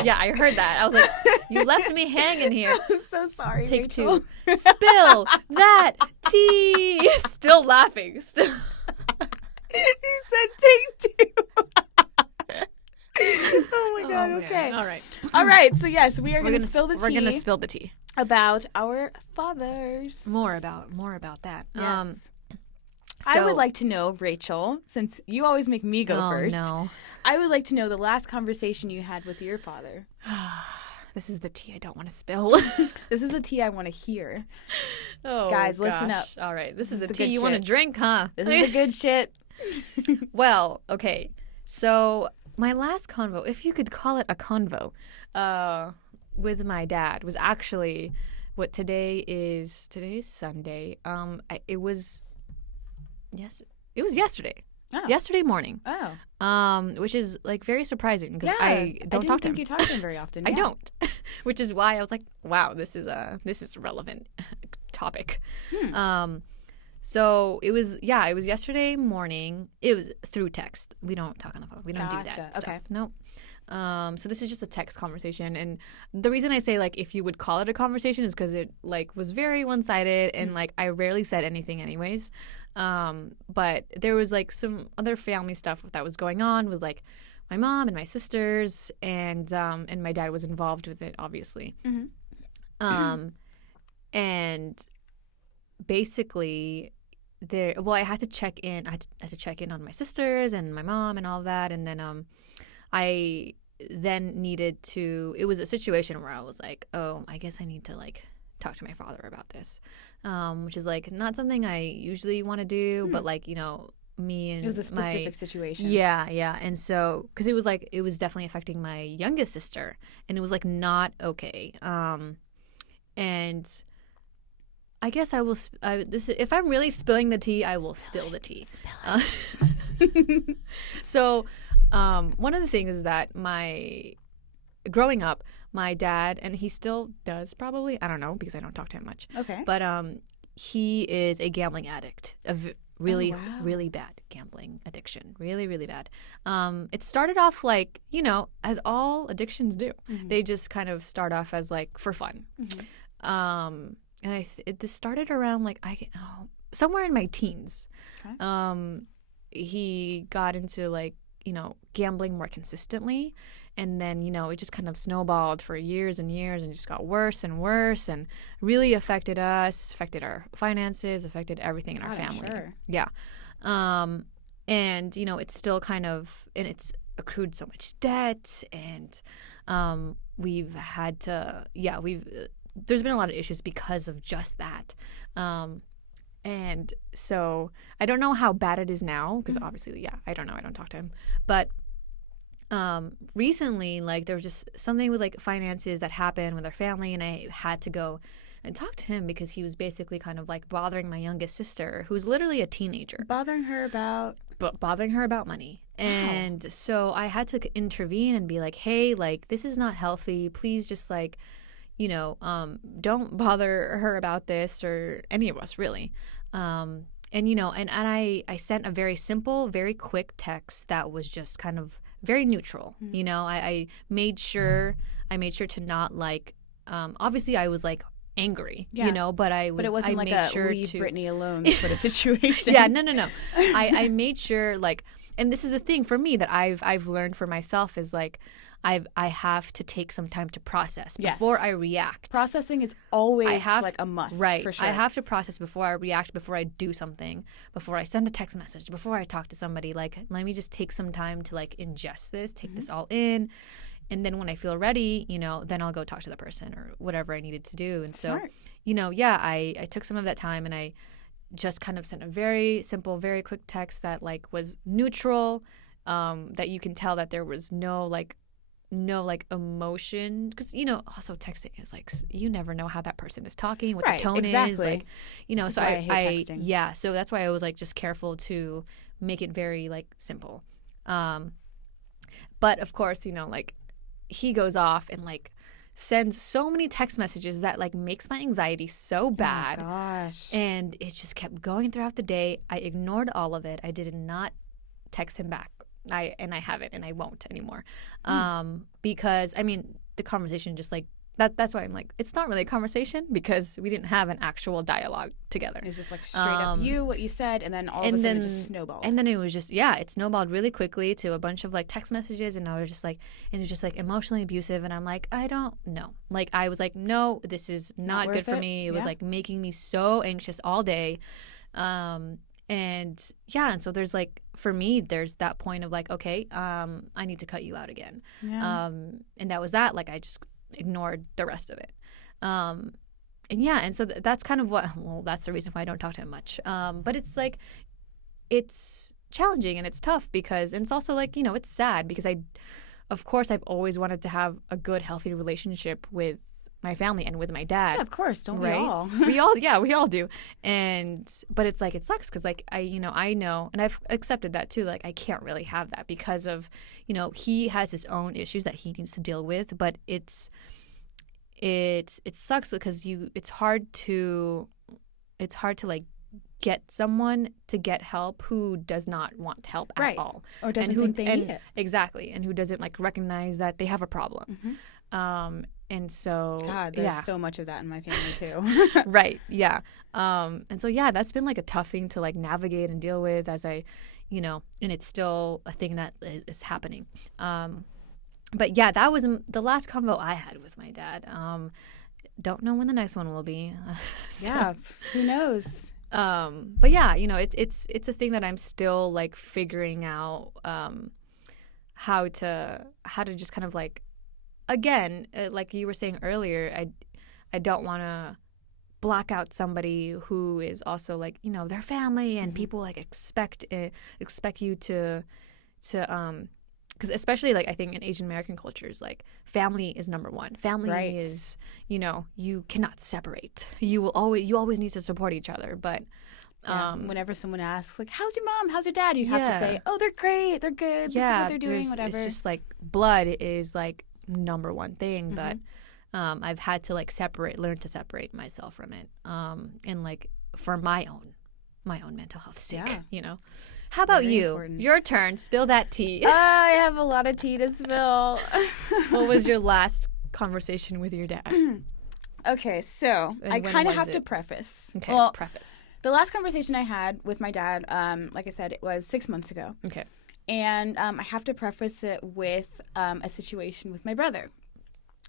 Yeah, I heard that. I was like, you left me hanging here. I'm so sorry. Take Rachel. 2. Spill that tea. Still laughing. Still. You said take 2. Oh my God. Oh, okay. man. All right. So yes, we are going to spill the tea. We're gonna spill the tea. About our fathers. More about that. Yes. I would like to know, Rachel, since you always make me go first. No. I would like to know the last conversation you had with your father. This is the tea I don't want to spill. This is the tea I want to hear. Oh, guys, listen up. All right, this is the the tea good you want to shit. drink, huh? This is the good shit. Well, okay. So my last convo, if you could call it a convo, with my dad was actually what today is. Today's Sunday. It was yesterday. Oh. Yesterday morning. Oh. Which is like very surprising because Yeah. I don't talk to him. I didn't think you talk to him very often. I Yeah. don't, which is why I was like, wow, this is a relevant topic. So it was yesterday morning. It was through text. We don't talk on the phone. We don't do Gotcha. that stuff. Okay. No. So this is just a text conversation, and the reason I say like if you would call it a conversation is because it like was very one-sided, and like I rarely said anything anyways. But there was like some other family stuff that was going on with like my mom and my sisters, and my dad was involved with it, obviously. Mm-hmm. And basically I had to check in. I had to check in on my sisters and my mom and all of that, and then I then needed to. It was a situation where I was like, oh, I guess I need to like talk to my father about this, which is like not something I usually want to do, but like me and It was a specific situation. Yeah, and so because it was definitely affecting my youngest sister, and it was like not okay. And I guess I will. If I'm really spilling the tea, I will spill the tea. So, one of the things is that growing up, my dad, and he still does probably, I don't know because I don't talk to him much. Okay. But he is a gambling addict, really, Oh, wow. really bad gambling addiction, really, really bad. It started off like as all addictions do. Mm-hmm. They just kind of start off as like for fun. Mm-hmm. And this started around like somewhere in my teens. Okay. He got into like gambling more consistently, and then it just kind of snowballed for years and years, and just got worse and worse, and really affected us, affected our finances, affected everything in our God, I'm family. sure. Yeah. And it's still kind of, and it's accrued so much debt, and we've had to there's been a lot of issues because of just that. And so I don't know how bad it is now because obviously, I don't know. I don't talk to him. But recently, like there was just something with like finances that happened with our family, and I had to go and talk to him because he was basically kind of like bothering my youngest sister, who's literally a teenager. Bothering her about money. And so I had to intervene and be like, hey, like this is not healthy. Please just like don't bother her about this, or any of us really. And I sent a very simple, very quick text that was just kind of very neutral. I made sure to not like, obviously I was like angry, but it wasn't like made a sure leave to Brittany alone sort of situation. Yeah, no. I made sure like, and this is a thing for me that I've learned for myself is like, I have to take some time to process before I react. Processing is always like a must, right? For sure. I have to process before I react, before I do something, before I send a text message, before I talk to somebody. Like, let me just take some time to like ingest this, take this all in, And then when I feel ready, then I'll go talk to the person or whatever I needed to do. And so, Smart. I took some of that time and I just kind of sent a very simple, very quick text that like was neutral, that you can tell that there was no emotion, because also texting is like you never know how that person is talking, what the tone is, like so I hate texting. yeah, so that's why I was like just careful to make it very like simple. But of course, like he goes off and like sends so many text messages that like makes my anxiety so bad. Oh gosh. And it just kept going throughout the day. I ignored all of it. I did not text him back. I haven't, and I won't anymore. Because I mean the conversation just like that's why I'm like, it's not really a conversation because we didn't have an actual dialogue together. It's just like straight up what you said, and then all of a sudden it just snowballed. And then it was just it snowballed really quickly to a bunch of like text messages, and I was just like, and it was just like emotionally abusive, and I'm like, I don't know. Like I was like, no, this is not good for me. It was like making me so anxious all day. And so there's like, for me, there's that point of like, okay, I need to cut you out again. Yeah. And that was that. Like I just ignored the rest of it. And so that's kind of that's the reason why I don't talk to him much. But it's like, it's challenging and it's tough because, and it's also like, it's sad because of course I've always wanted to have a good, healthy relationship with my family and with my dad. Yeah, of course. Don't we all? we all do. But it's like, it sucks because like, I know, and I've accepted that too. Like I can't really have that because of, he has his own issues that he needs to deal with, but it sucks because it's hard to like get someone to get help who does not want help at all. Or doesn't think they need it. Exactly. And who doesn't like recognize that they have a problem. Mm-hmm. And so, God, there's so much of that in my family too. Right. Yeah. And so, that's been like a tough thing to like navigate and deal with as I, and it's still a thing that is happening. But that was the last convo I had with my dad. Don't know when the next one will be. Who knows? But it's a thing that I'm still like figuring out, how to just kind of like, again, like you were saying earlier, I don't want to block out somebody who is also like, their family and people like expect you to because especially like I think in Asian American cultures, like family is number one. Family is, you cannot separate. You always need to support each other. But whenever someone asks like, how's your mom? How's your dad? You have to say, oh, they're great. They're good. This is what they're doing, whatever. It's just like blood is like number one thing, but I've had to like learn to separate myself from it, and like for my own mental health sake. How about you? Important. Your turn. Spill that tea. I have a lot of tea to spill. What was your last conversation with your dad? Okay, so I kind of have to preface. Okay, preface. The last conversation I had with my dad, like I said, it was 6 months ago. Okay. And I have to preface it with a situation with my brother.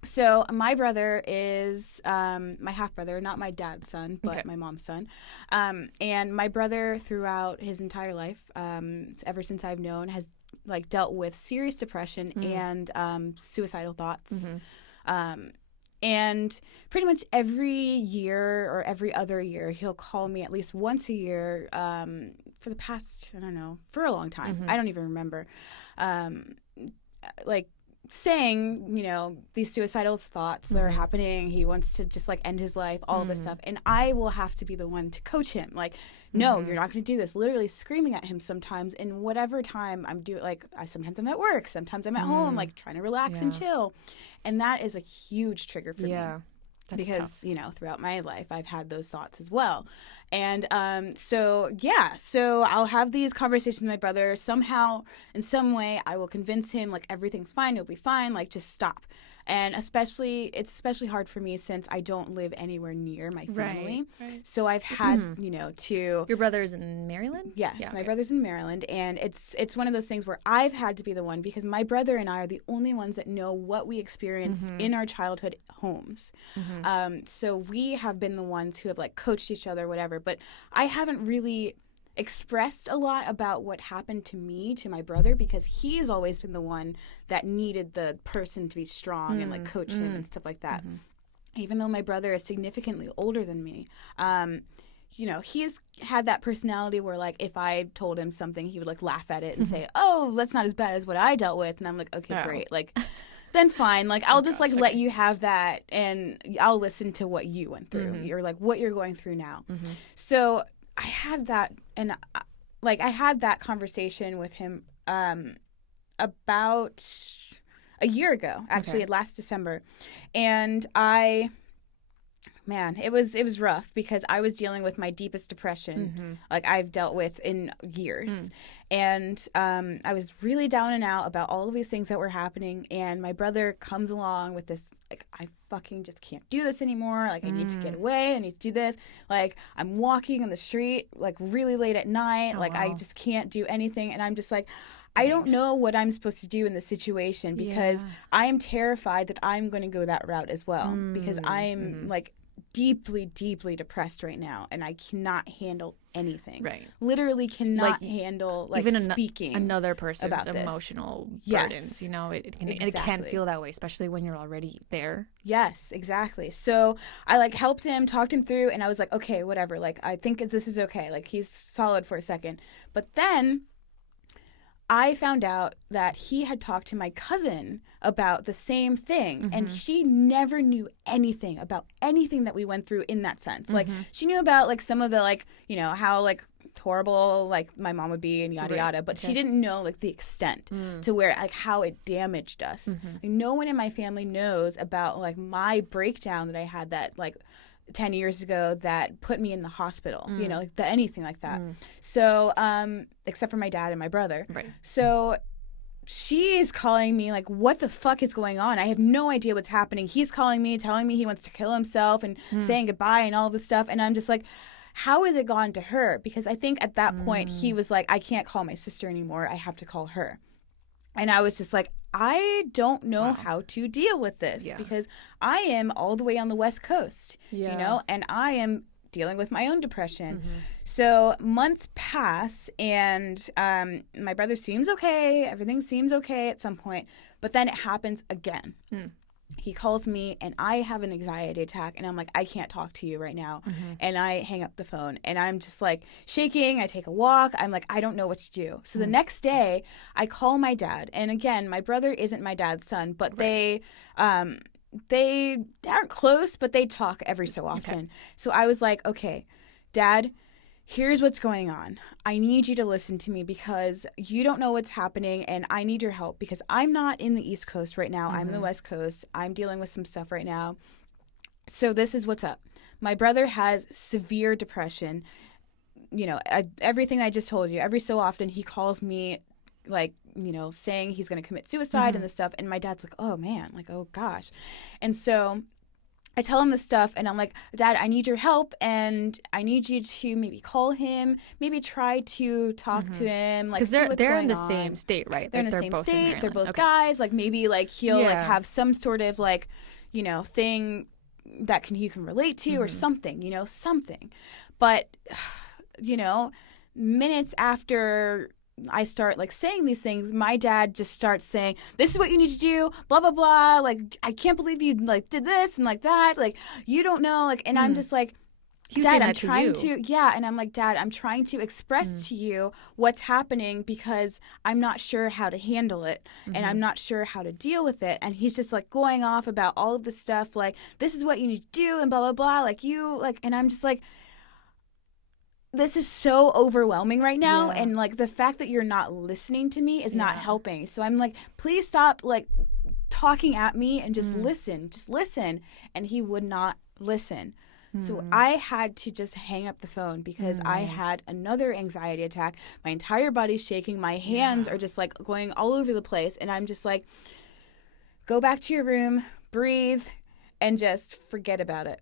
So my brother is my half-brother, not my dad's son, but my mom's son. And my brother, throughout his entire life, ever since I've known, has like dealt with serious depression and suicidal thoughts. And pretty much every year or every other year, he'll call me at least once a year for the past, I don't know, for a long time. I don't even remember. Like saying, these suicidal thoughts that are happening. He wants to just like end his life, all of this stuff. And I will have to be the one to coach him. Like, no, you're not going to do this. Literally screaming at him sometimes in whatever time I'm doing. Like, sometimes I'm at work. Sometimes I'm at home, like trying to relax and chill. And that is a huge trigger for me. That's because, tough. Throughout my life, I've had those thoughts as well. And so I'll have these conversations with my brother. Somehow, in some way, I will convince him, like, everything's fine, it'll be fine, like, just stop. And it's especially hard for me since I don't live anywhere near my family. Right. So I've had, to... Your brother's in Maryland? Yes, my brother's in Maryland. And it's one of those things where I've had to be the one because my brother and I are the only ones that know what we experienced in our childhood homes. So we have been the ones who have, like, coached each other, whatever. But I haven't really expressed a lot about what happened to me, to my brother, because he has always been the one that needed the person to be strong and like coach him and stuff like that. Even though my brother is significantly older than me, you know, he's had that personality where like if I told him something, he would like laugh at it and say, "Oh, that's not as bad as what I dealt with," and I'm like, "Okay, great, like." Then fine, like I'll just like let you have that, and I'll listen to what you went through or like what you're going through now. So I had that, and like I had that conversation with him about a year ago, actually, last December, and man, it was rough because I was dealing with my deepest depression like I've dealt with in years. And I was really down and out about all of these things that were happening. And my brother comes along with this, like, I fucking just can't do this anymore. Like, I need to get away. I need to do this. Like, I'm walking on the street, like, really late at night. I just can't do anything. And I'm just like, I don't know what I'm supposed to do in this situation because I am terrified that I'm going to go that route as well because I'm, like, deeply, deeply depressed right now, and I cannot handle anything. Right. Literally cannot handle like even speaking another person's about emotional burdens. You know, it can feel that way, especially when you're already there. Yes, exactly. So I like helped him, talked him through, and I was like, okay, whatever. Like I think this is okay. Like he's solid for a second, but then I found out that he had talked to my cousin about the same thing, and she never knew anything about anything that we went through in that sense. Like, she knew about, like, some of the, like, you know, how, like, horrible, like, my mom would be and yada yada, but she didn't know, like, the extent to where, like, how it damaged us. Like, no one in my family knows about, like, my breakdown that I had that, like, 10 years ago that put me in the hospital, you know, like anything like that. So, except for my dad and my brother. Right. So she's calling me like, what the fuck is going on? I have no idea what's happening. He's calling me, telling me he wants to kill himself and saying goodbye and all this stuff. And I'm just like, how has it gone to her? Because I think at that point he was like, I can't call my sister anymore. I have to call her. And I was just like, I don't know how to deal with this because I am all the way on the West Coast, you know, and I am dealing with my own depression. So months pass and my brother seems okay. Everything seems okay at some point. But then it happens again. He calls me and I have an anxiety attack and I'm like, I can't talk to you right now. And I hang up the phone and I'm just like shaking. I take a walk. I'm like, I don't know what to do. So the next day I call my dad. And again, my brother isn't my dad's son, but they aren't close, but they talk every so often. So I was like, okay, Dad, here's what's going on. I need you to listen to me because you don't know what's happening and I need your help because I'm not in the East Coast right now. I'm in the West Coast. I'm dealing with some stuff right now. So this is what's up. My brother has severe depression. You know, everything I just told you, every so often he calls me like, you know, saying he's going to commit suicide and this stuff. And my dad's like, oh man, like, oh gosh. And so I tell him this stuff and I'm like, Dad, I need your help and I need you to maybe call him, maybe try to talk to him. Like, because they're in the same state, right? They're in the same state. They're both guys. Like maybe like he'll like have some sort of like, you know, thing that he can relate to or something, you know, something. But, you know, minutes after I start like saying these things, my dad just starts saying, this is what you need to do, blah, blah, blah. Like, I can't believe you like did this and like that. Like, you don't know. Like, and I'm just like, Dad, I'm trying to, and I'm like, Dad, I'm trying to express to you what's happening because I'm not sure how to handle it and I'm not sure how to deal with it. And he's just like going off about all of this stuff. Like, this is what you need to do and blah, blah, blah. Like you like, and I'm just like, this is so overwhelming right now. And like the fact that you're not listening to me is not helping. So I'm like, please stop like talking at me and just listen. And he would not listen. So I had to just hang up the phone because I had another anxiety attack. My entire body's shaking. My hands are just like going all over the place. And I'm just like, go back to your room, breathe, and just forget about it.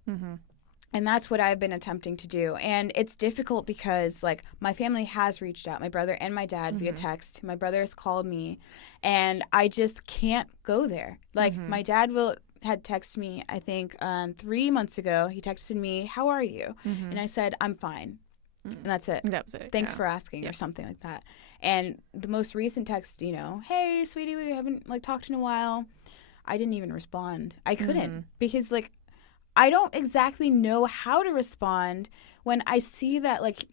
And that's what I've been attempting to do. And it's difficult because, like, my family has reached out, my brother and my dad via text. My brother has called me, and I just can't go there. Like, my dad had texted me, I think, 3 months ago. He texted me, how are you? And I said, I'm fine. And that's it. That was it. Thanks for asking, or something like that. And the most recent text, hey, sweetie, we haven't like talked in a while. I didn't even respond. I couldn't because like I don't exactly know how to respond when I see that like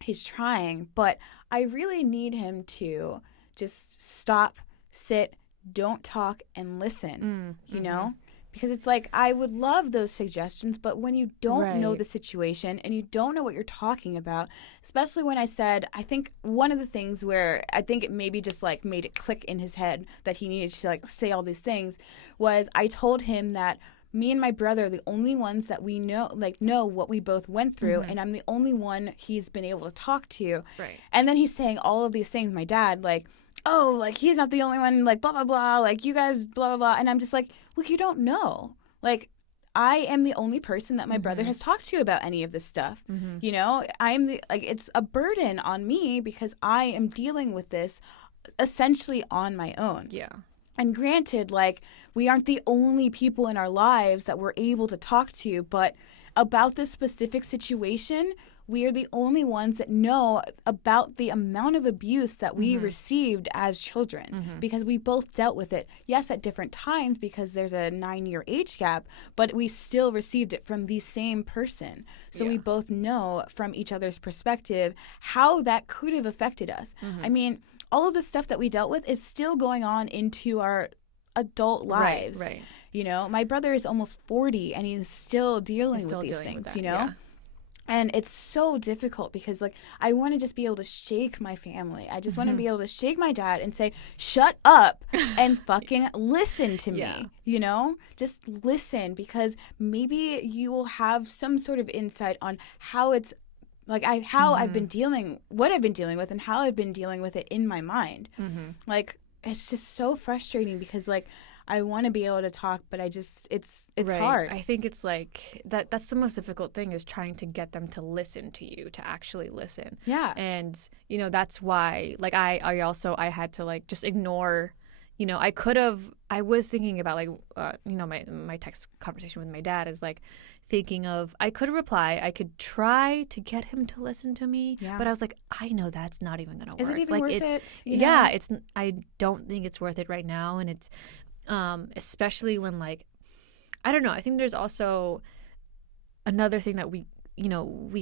he's trying, but I really need him to just stop, sit, don't talk, and listen, you know? Because it's like, I would love those suggestions, but when you don't know the situation and you don't know what you're talking about, especially when I said, I think one of the things where I think it maybe just like made it click in his head that he needed to like say all these things was I told him that me and my brother are the only ones that we know what we both went through, and I'm the only one he's been able to talk to. Right. And then he's saying all of these things, my dad, like, oh, like, he's not the only one, like, blah, blah, blah, like, you guys, blah, blah, blah. And I'm just like, well, you don't know. Like, I am the only person that my brother has talked to about any of this stuff. You know, it's a burden on me because I am dealing with this essentially on my own. Yeah. And granted, like, we aren't the only people in our lives that we're able to talk to, but about this specific situation, we are the only ones that know about the amount of abuse that we received as children because we both dealt with it. Yes, at different times because there's a 9-year age gap, but we still received it from the same person. So we both know from each other's perspective how that could have affected us. I mean, all of the stuff that we dealt with is still going on into our adult lives. Right. You know, my brother is almost 40 and he's still dealing with these things, you know? Yeah. And it's so difficult because, like, I want to just be able to shake my family. I just want to be able to shake my dad and say, shut up and fucking listen to me, you know? Just listen because maybe you will have some sort of insight on how it's, like, I've been dealing, what I've been dealing with and how I've been dealing with it in my mind. Like, it's just so frustrating because, like, I want to be able to talk, but I just, it's hard. I think it's like, that's the most difficult thing is trying to get them to listen to you, to actually listen. Yeah. And, you know, that's why, like, I had to, like, just ignore, you know, I was thinking about, like, you know, my text conversation with my dad is, like, thinking of, I could reply, I could try to get him to listen to me, but I was like, I know that's not even going to work. Is it even like, worth it? Yeah, I don't think it's worth it right now, and it's, especially when, like, I don't know, I think there's also another thing that we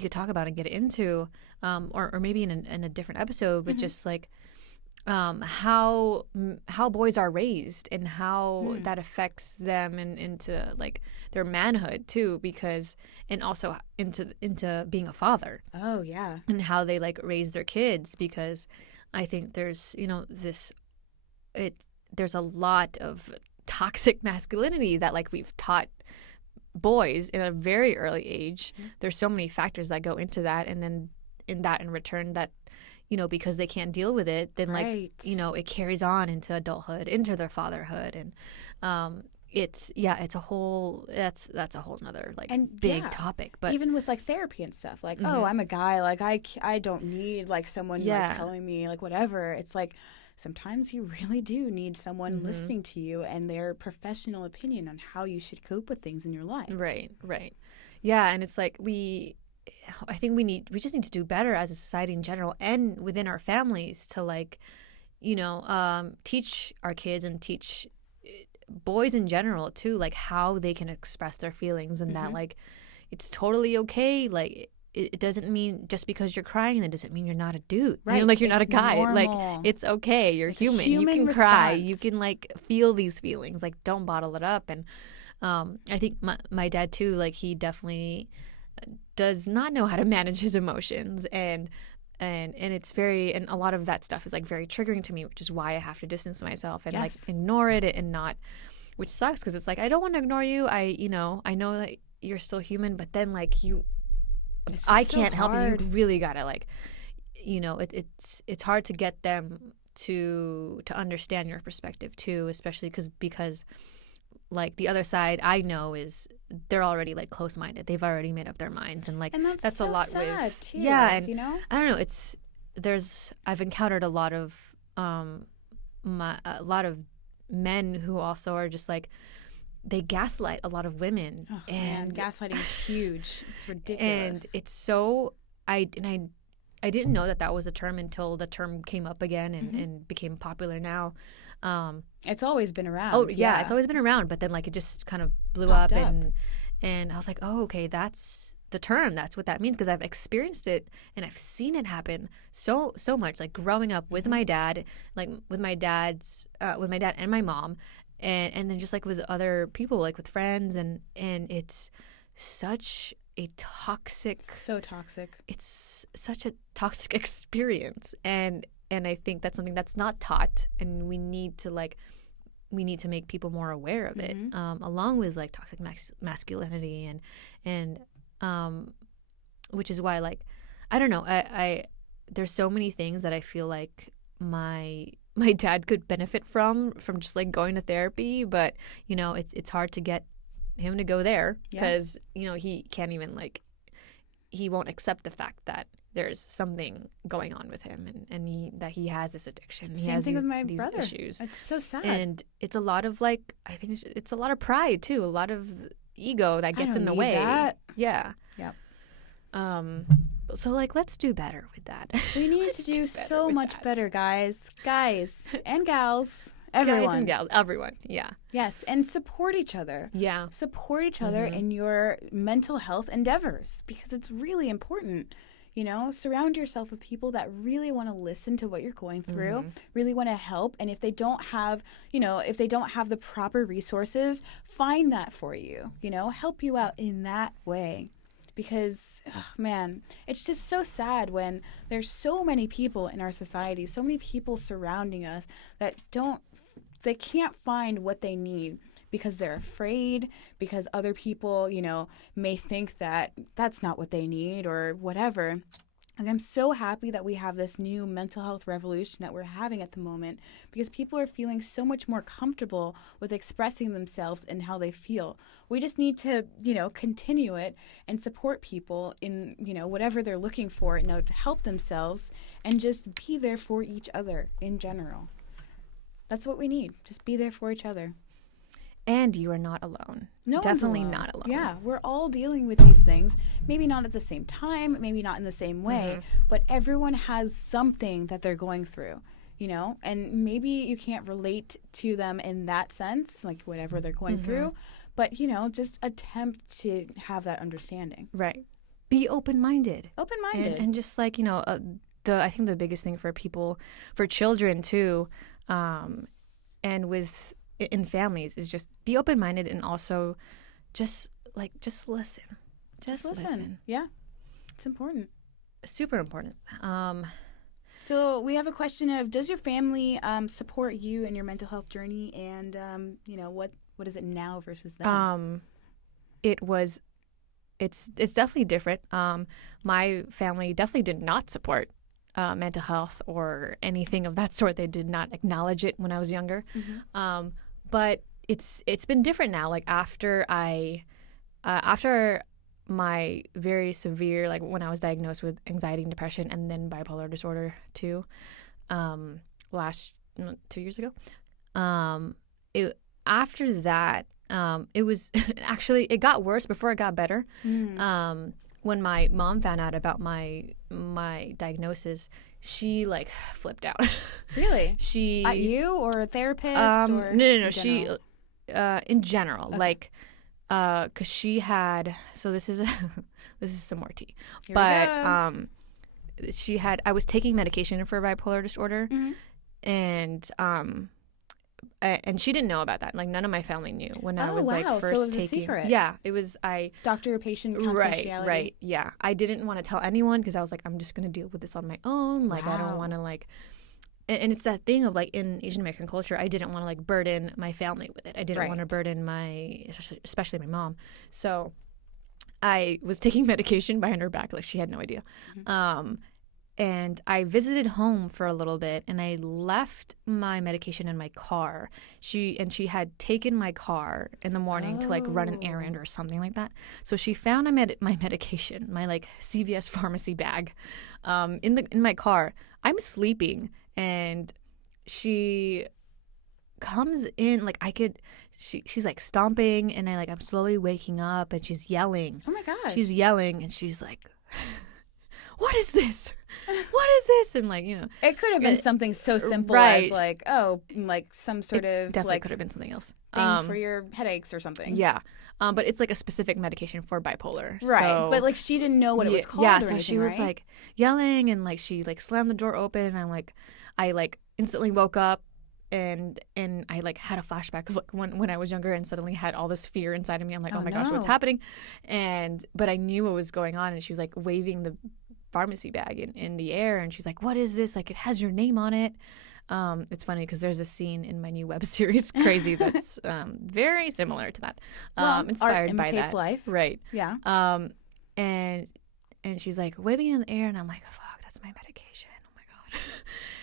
could talk about and get into, or maybe in a different episode, but just like how boys are raised and how that affects them and into like their manhood too, because and also into being a father. Oh yeah. And how they like raise their kids, because I think there's, you know, there's a lot of toxic masculinity that like we've taught boys in a very early age. There's so many factors that go into that, and then in return that, you know, because they can't deal with it, then like, you know, it carries on into adulthood, into their fatherhood, and it's a whole that's a whole nother like big topic. But even with like therapy and stuff, like oh, I'm a guy, like I don't need like someone like telling me like whatever. It's like sometimes you really do need someone listening to you and their professional opinion on how you should cope with things in your life. Right. Yeah, and it's like I think we just need to do better as a society in general and within our families to like, you know, teach our kids and teach boys in general too, like how they can express their feelings, and that like it's totally okay. Like it doesn't mean just because you're crying, that doesn't mean you're not a dude. Right. You know, like you're not a guy. Normal. Like it's okay. You're human. You can cry. You can like feel these feelings. Like don't bottle it up. And I think my dad too, like he definitely does not know how to manage his emotions, and it's very, and a lot of that stuff is like very triggering to me, which is why I have to distance myself and like ignore it and not, which sucks because it's like I don't want to ignore you. I know that you're still human, but then like I can't help you. You really gotta like, you know, it's hard to get them to understand your perspective too, especially because like the other side I know is they're already like close-minded. They've already made up their minds, and like and that's so a lot sad with too, and you know, I don't know. I've encountered a lot of men who also are just like they gaslight a lot of women, and gaslighting is huge. It's ridiculous, and it's so I didn't know that was a term until the term came up again and became popular now. It's always been around. Oh yeah, it's always been around, but then like it just kind of blew Popped up, up. and I was like, oh, okay, that's the term. That's what that means, because I've experienced it and I've seen it happen so much. Like growing up with my dad, like with my dad and my mom, and then just like with other people, like with friends, and it's such a toxic. So toxic. It's such a toxic experience, and I think that's something that's not taught, and we need to make people more aware of it, along with like toxic masculinity and which is why, like, I don't know, I there's so many things that I feel like my dad could benefit from just like going to therapy, but you know it's hard to get him to go there because you know he can't even, like, he won't accept the fact that there's something going on with him, and that he has this addiction. Same thing with my brother. Issues. It's so sad. And it's a lot of, like, I think it's a lot of pride too, a lot of ego that gets in the way. That. Yeah. Yep. So like, let's do better with that. We need to do so much better, guys and gals, everyone. Guys and gals, everyone. Yeah. Yes, and support each other. Yeah. Support each other in your mental health endeavors, because it's really important. You know, surround yourself with people that really want to listen to what you're going through, really want to help. And if they don't have, the proper resources, find that for you, help you out in that way. Because, man, it's just so sad when there's so many people in our society, so many people surrounding us that they can't find what they need because they're afraid, because other people, may think that that's not what they need or whatever. And I'm so happy that we have this new mental health revolution that we're having at the moment, because people are feeling so much more comfortable with expressing themselves and how they feel. We just need to, continue it and support people in, whatever they're looking for, to help themselves, and just be there for each other in general. That's what we need. Just be there for each other. And you are not alone. No, definitely one's alone. Not alone. Yeah, we're all dealing with these things. Maybe not at the same time, maybe not in the same way, but everyone has something that they're going through, and maybe you can't relate to them in that sense, like whatever they're going through, but, just attempt to have that understanding. Right. Be open-minded. Open-minded. And just like, I think the biggest thing for people, for children too, and in families, is just be open-minded, and also just listen. Just listen. Yeah. It's important. Super important. So we have a question of, does your family support you in your mental health journey, and what is it now versus then? It's definitely different. My family definitely did not support mental health or anything of that sort. They did not acknowledge it when I was younger. But it's been different now. Like after my very severe, like when I was diagnosed with anxiety and depression, and then bipolar disorder too, 2 years ago. After that, it was actually, it got worse before it got better. When my mom found out about my diagnosis, she like flipped out. Really? She at you or a therapist? Or no. She in general, okay. Like, because she had. So this is some more tea. Here but she had. I was taking medication for bipolar disorder, and she didn't know about that. Like none of my family knew when I was like first so it was taking. A secret. Yeah, it was. Doctor-patient confidentiality. Right. Yeah, I didn't want to tell anyone because I was like, I'm just gonna deal with this on my own. Like I don't want to like. And it's that thing of like in Asian American culture, I didn't want to like burden my family with it. I didn't want to burden especially my mom. So I was taking medication behind her back, like she had no idea. And I visited home for a little bit, and I left my medication in my car. She had taken my car in the morning to like run an errand or something like that. So she found my medication, my like CVS pharmacy bag, in my car. I'm sleeping, and she comes in, like she's like stomping, and I'm slowly waking up, and she's yelling. Oh my gosh. She's yelling, and she's like, what is this? What is this? And like, It could have been something so simple right. as like, like some sort of definitely like could have been something else. thing for your headaches or something. Yeah. But it's like a specific medication for bipolar. Right. So, but like she didn't know what it was called yeah, or so anything, she was right? like yelling and like she like slammed the door open and I instantly woke up and I like had a flashback of like when I was younger and suddenly had all this fear inside of me. I'm like, oh my gosh, what's happening? But I knew what was going on, and she was like waving the pharmacy bag in the air, and she's like, what is this? Like, it has your name on it. It's funny because there's a scene in my new web series, Crazy, that's very similar to that. Inspired art by imitates that. life. Right. Yeah. And she's like waving it in the air, and I'm like, fuck, that's my medication. Oh my God.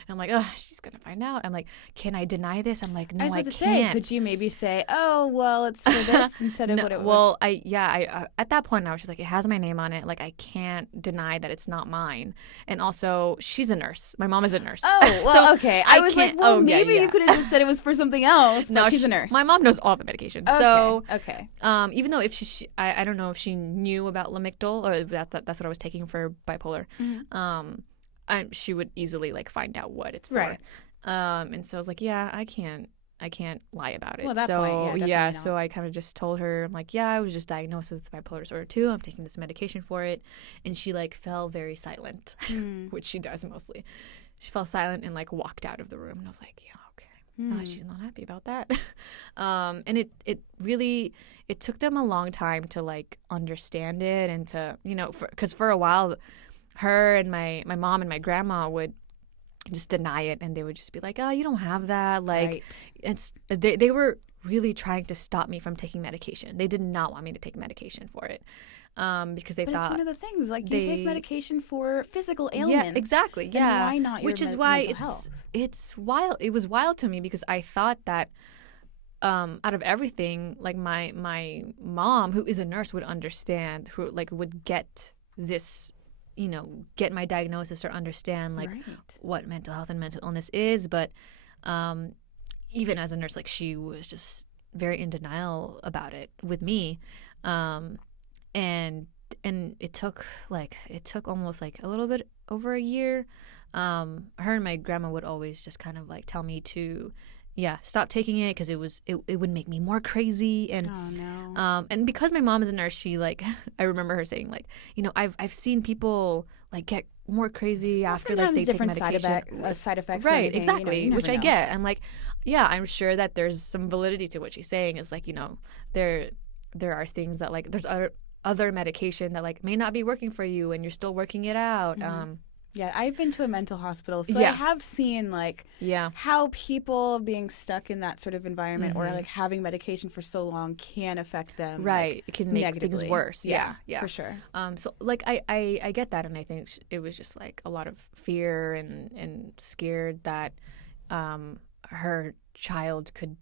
And I'm like, oh, she's gonna find out. I'm like, can I deny this? I'm like, no, I was about I to can't. say, could you maybe say, oh, well, it's for this instead of No, what it was? well, I at that point I was just like, it has my name on it. Like, I can't deny that it's not mine. And also, she's a nurse. My mom is a nurse. Oh, well, so okay. I was like, well, maybe you could have just said it was for something else. But No, she's a nurse. My mom knows all the medications. Okay. So, okay. Even though if I don't know if she knew about Lamictal or that's what I was taking for bipolar. Mm-hmm. She would easily like find out what it's for. Right. And so I was like, yeah, I can't lie about it. Well, at that point, so I kind of just told her, I'm like, yeah, I was just diagnosed with bipolar disorder 2. I'm taking this medication for it. And she like fell very silent, which she does mostly. She fell silent and like walked out of the room. And I was like, yeah, okay. No, she's not happy about that. And it really, it took them a long time to like understand it and to, because for a while, her and my mom and my grandma would just deny it, and they would just be like, oh, you don't have that. Like, they were really trying to stop me from taking medication. They did not want me to take medication for it, because they thought. But it's one of the things, like, you take medication for physical ailments. Yeah, exactly. Yeah. Then why not your Which is why mental health? It's wild. It was wild to me because I thought that out of everything, like my mom, who is a nurse, would understand, who like would get this, get my diagnosis or understand like what mental health and mental illness is. But even as a nurse, like she was just very in denial about it with me. And it took almost like a little bit over a year. Her and my grandma would always just kind of like tell me to stop taking it because it would make me more crazy. And and because my mom is a nurse, she like I remember her saying like, I've seen people like get more crazy after like they take medication. Side effects, right? anything, Exactly, which I get. I'm like, yeah, I'm sure that there's some validity to what she's saying. It's like, there are things that like there's other medication that like may not be working for you, and you're still working it out. Yeah, I've been to a mental hospital, so I have seen like how people being stuck in that sort of environment or like having medication for so long can affect them. Right, like, it can make negatively. things worse. Yeah, for sure. So like I get that, and I think it was just like a lot of fear and scared that her child could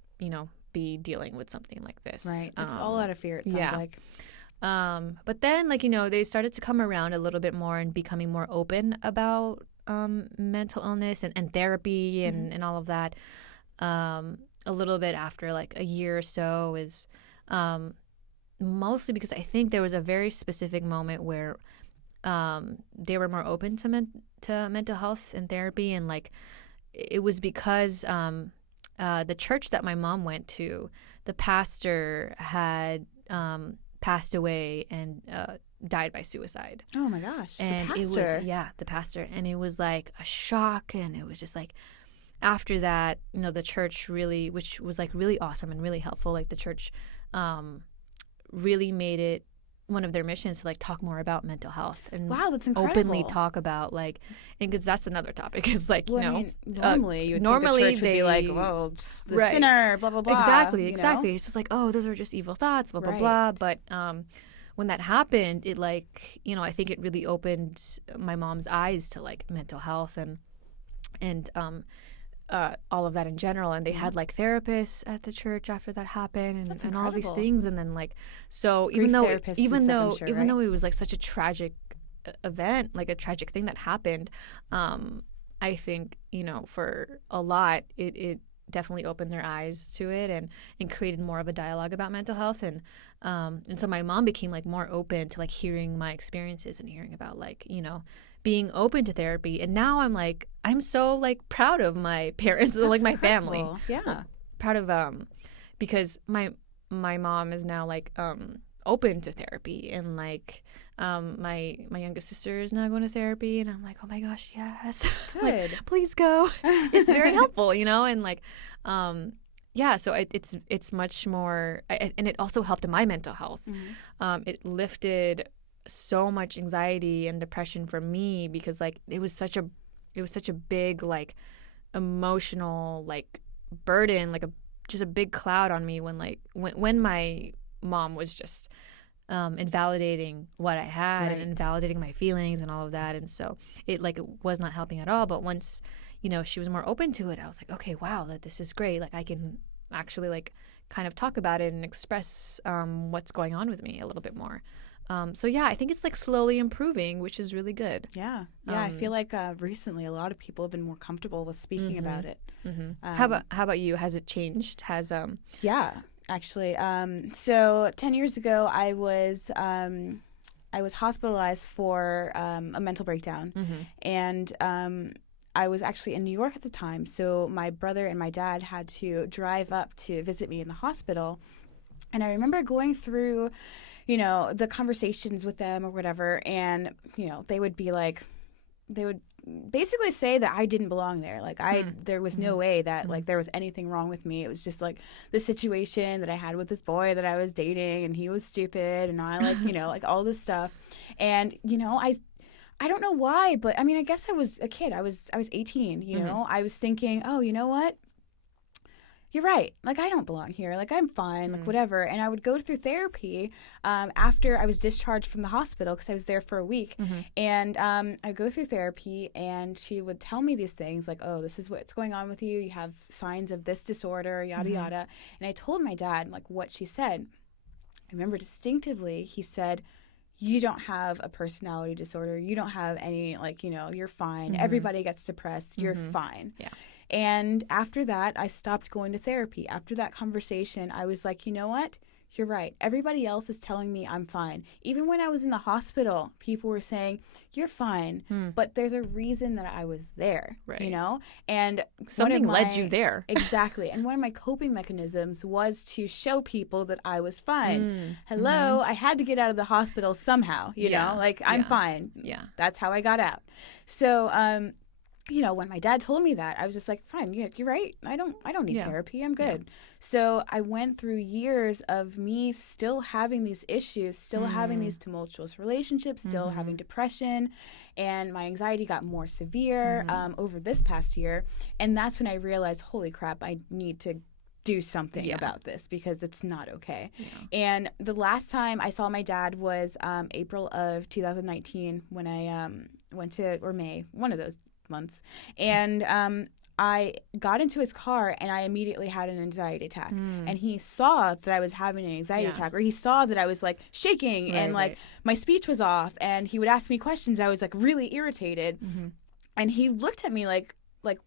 be dealing with something like this. Right, it's all out of fear. It sounds like. But then, like, they started to come around a little bit more and becoming more open about mental illness and therapy and all of that. A little bit after, like, a year or so is mostly because I think there was a very specific moment where they were more open to mental health and therapy. And, like, it was because the church that my mom went to, the pastor had passed away and died by suicide. Oh my gosh! And the pastor. It was the pastor, and it was like a shock, and it was just like after that, the church really, which was like really awesome and really helpful. Like the church really made it one of their missions to like talk more about mental health and that's incredible. Openly talk about like, and because that's another topic is like normally you would think the church would be like, well, just the sinner, blah blah blah. Exactly. It's just like, oh, those are just evil thoughts, blah blah blah. But when that happened, it like I think it really opened my mom's eyes to like mental health and all of that in general. And they had like therapists at the church after that happened and all these things. And then like, so even though it was like such a tragic event, like a tragic thing that happened, I think, for a lot, it definitely opened their eyes to it and created more of a dialogue about mental health. And so my mom became like more open to like hearing my experiences and hearing about like, being open to therapy. And now I'm so like proud of my parents, like my family. Incredible. Yeah. Proud of because my mom is now like open to therapy, and like my youngest sister is now going to therapy, and I'm like, oh my gosh, yes. Good. Like, please go. It's very helpful, and like yeah, so it's much more, and it also helped my mental health. It lifted so much anxiety and depression for me, because like it was such a big like emotional like burden, like just a big cloud on me when my mom was just invalidating what I had, Right. and invalidating my feelings and all of that. And so it was not helping at all. But once she was more open to it, I was like, okay, wow, that this is great. Like I can actually like kind of talk about it and express what's going on with me a little bit more. So yeah, I think it's like slowly improving, which is really good. Yeah. I feel like recently a lot of people have been more comfortable with speaking about it. How about you? Has it changed? Yeah, actually. So 10 years ago, I was hospitalized for a mental breakdown, and I was actually in New York at the time. So my brother and my dad had to drive up to visit me in the hospital, and I remember going through, the conversations with them or whatever, and they would basically say that I didn't belong there. Like there was no way that like there was anything wrong with me. It was just like the situation that I had with this boy that I was dating, and he was stupid, and I like, like all this stuff. And, I don't know why, but I mean, I guess I was a kid. I was 18, I was thinking, oh, you know what? You're right. Like, I don't belong here. Like, I'm fine. Like, whatever. And I would go through therapy after I was discharged from the hospital, because I was there for a week. And I go through therapy, and she would tell me these things like, oh, this is what's going on with you. You have signs of this disorder, yada, yada. And I told my dad, like, what she said. I remember distinctively, he said, you don't have a personality disorder. You don't have any, like, you're fine. Everybody gets depressed. You're fine. Yeah. And after that, I stopped going to therapy. After that conversation, I was like, you know what? You're right. Everybody else is telling me I'm fine. Even when I was in the hospital, people were saying, you're fine. But there's a reason that I was there, right. And something led you there. Exactly. And one of my coping mechanisms was to show people that I was fine. Hello, I had to get out of the hospital somehow, I'm fine. Yeah. That's how I got out. So, when my dad told me that, I was just like, fine, you're right. I don't need therapy. I'm good. Yeah. So I went through years of me still having these issues, still having these tumultuous relationships, still having depression, and my anxiety got more severe over this past year. And that's when I realized, holy crap, I need to do something about this, because it's not okay. Yeah. And the last time I saw my dad was April of 2019, when I went to, or May, one of those months, and I got into his car, and I immediately had an anxiety attack. And he saw that I was having an anxiety attack, or he saw that I was like shaking, and like my speech was off, and he would ask me questions. I was like really irritated, and he looked at me like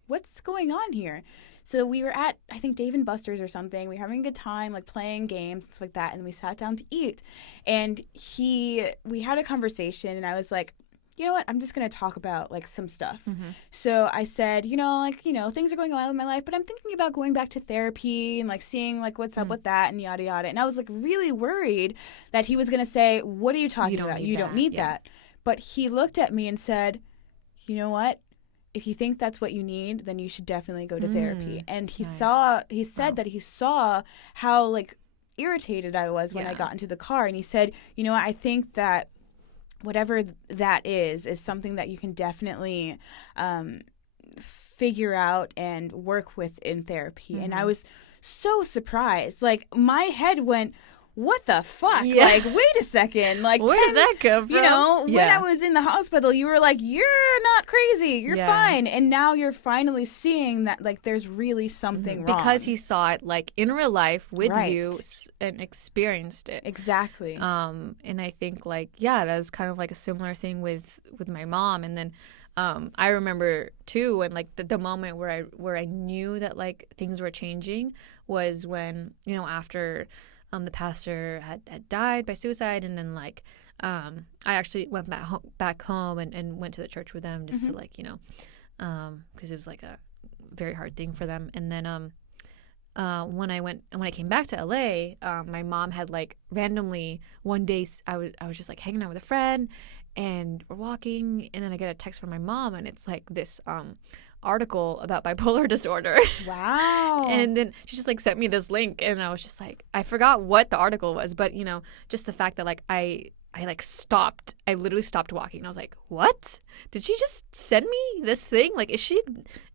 what's going on here? So we were at, I think, Dave & Buster's or something. We were having a good time, like playing games and stuff like that, and we sat down to eat, and we had a conversation, and I was like, you know what, I'm just going to talk about, like, some stuff. So I said, things are going on with my life, but I'm thinking about going back to therapy and, like, seeing, like, what's up with that and yada, yada. And I was, like, really worried that he was going to say, what are you talking about? You don't need that. But he looked at me and said, you know what? If you think that's what you need, then you should definitely go to therapy. And he said that he saw how, like, irritated I was when I got into the car. And he said, I think that whatever that is something that you can definitely figure out and work with in therapy. And I was so surprised. Like, my head went, what the fuck? Yeah. Like, wait a second. Like, where did that come from? When I was in the hospital, you were like, you're not crazy. You're fine. And now you're finally seeing that, like, there's really something wrong. Because he saw it, like, in real life with you and experienced it. Exactly. And I think, like, that was kind of like a similar thing with my mom. And then I remember, too, when, like, the moment where I knew that, like, things were changing was when, after the pastor had died by suicide, and then, like, I actually went back home and went to the church with them just to like, you know, because it was like a very hard thing for them. And then when I came back to LA, my mom had like randomly one day I was just like hanging out with a friend and we're walking, and then I get a text from my mom, and it's like this article about bipolar disorder. Wow. And then she just like sent me this link, and I was just like, I forgot what the article was, but you know, just the fact that like I like stopped. I literally stopped walking. And I was like, what? Did she just send me this thing? Like, is she?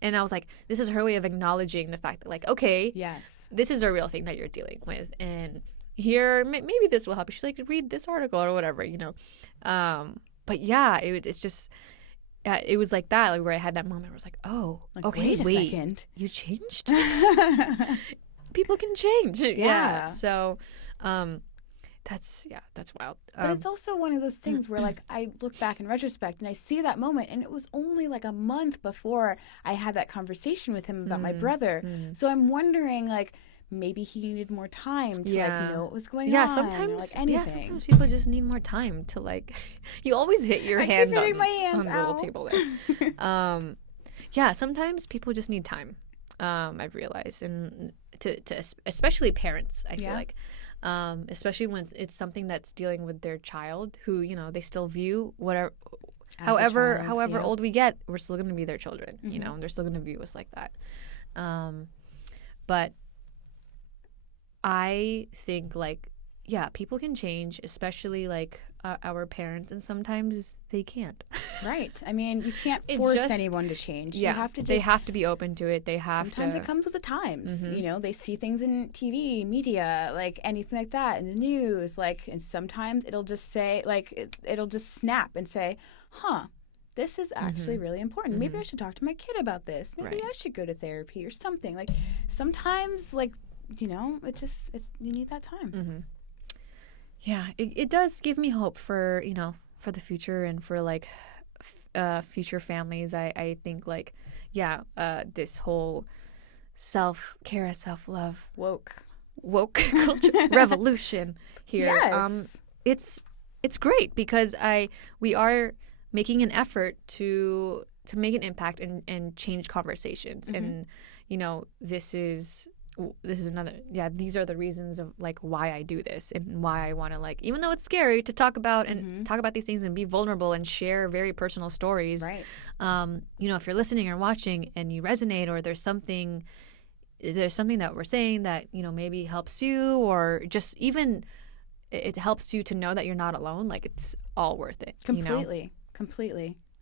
And I was like, this is her way of acknowledging the fact that like, okay, Yes, this is a real thing that you're dealing with. And here, maybe this will help you. She's like, read this article or whatever, you know. But yeah, it's just, it was like that, like where I had that moment where I was like, oh, like, okay, wait a second. you changed? People can change. Yeah. So, that's wild. But it's also one of those things where like I look back in retrospect and I see that moment, and it was only like a month before I had that conversation with him about my brother. So I'm wondering like maybe he needed more time to like know what was going on. Sometimes, or, like anything. yeah, sometimes people just need more time to like. You always hit your hand on the little table there. Yeah, sometimes people just need time. I've realized, and to especially parents, I feel like. Especially when it's something that's dealing with their child, who, you know, they still view whatever, however old we get, we're still going to be their children, you know, and they're still going to view us like that. But I think like, yeah, people can change, especially like our parents, and sometimes they can't. Right. I mean, you can't force anyone to change. Yeah, you have to they have to be open to it. Sometimes it comes with the times. You know, they see things in TV, media, like anything like that, in the news. Like, and sometimes it'll just say, like, it'll just snap and say, huh, this is actually really important. Maybe I should talk to my kid about this. Maybe I should go to therapy or something. Like, sometimes, like, you know, you need that time. Yeah, it does give me hope for, you know, for the future and for like future families. I think like, yeah, this whole self-care, self-love, woke culture revolution here. Yes. It's great because we are making an effort to make an impact and change conversations. And, you know, this is another, these are the reasons of like why I do this and why I want to, like, even though it's scary to talk about and talk about these things and be vulnerable and share very personal stories. Right. You know, if you're listening or watching and you resonate, or there's something that we're saying that, you know, maybe helps you, or just even it helps you to know that you're not alone, like, it's all worth it. Completely.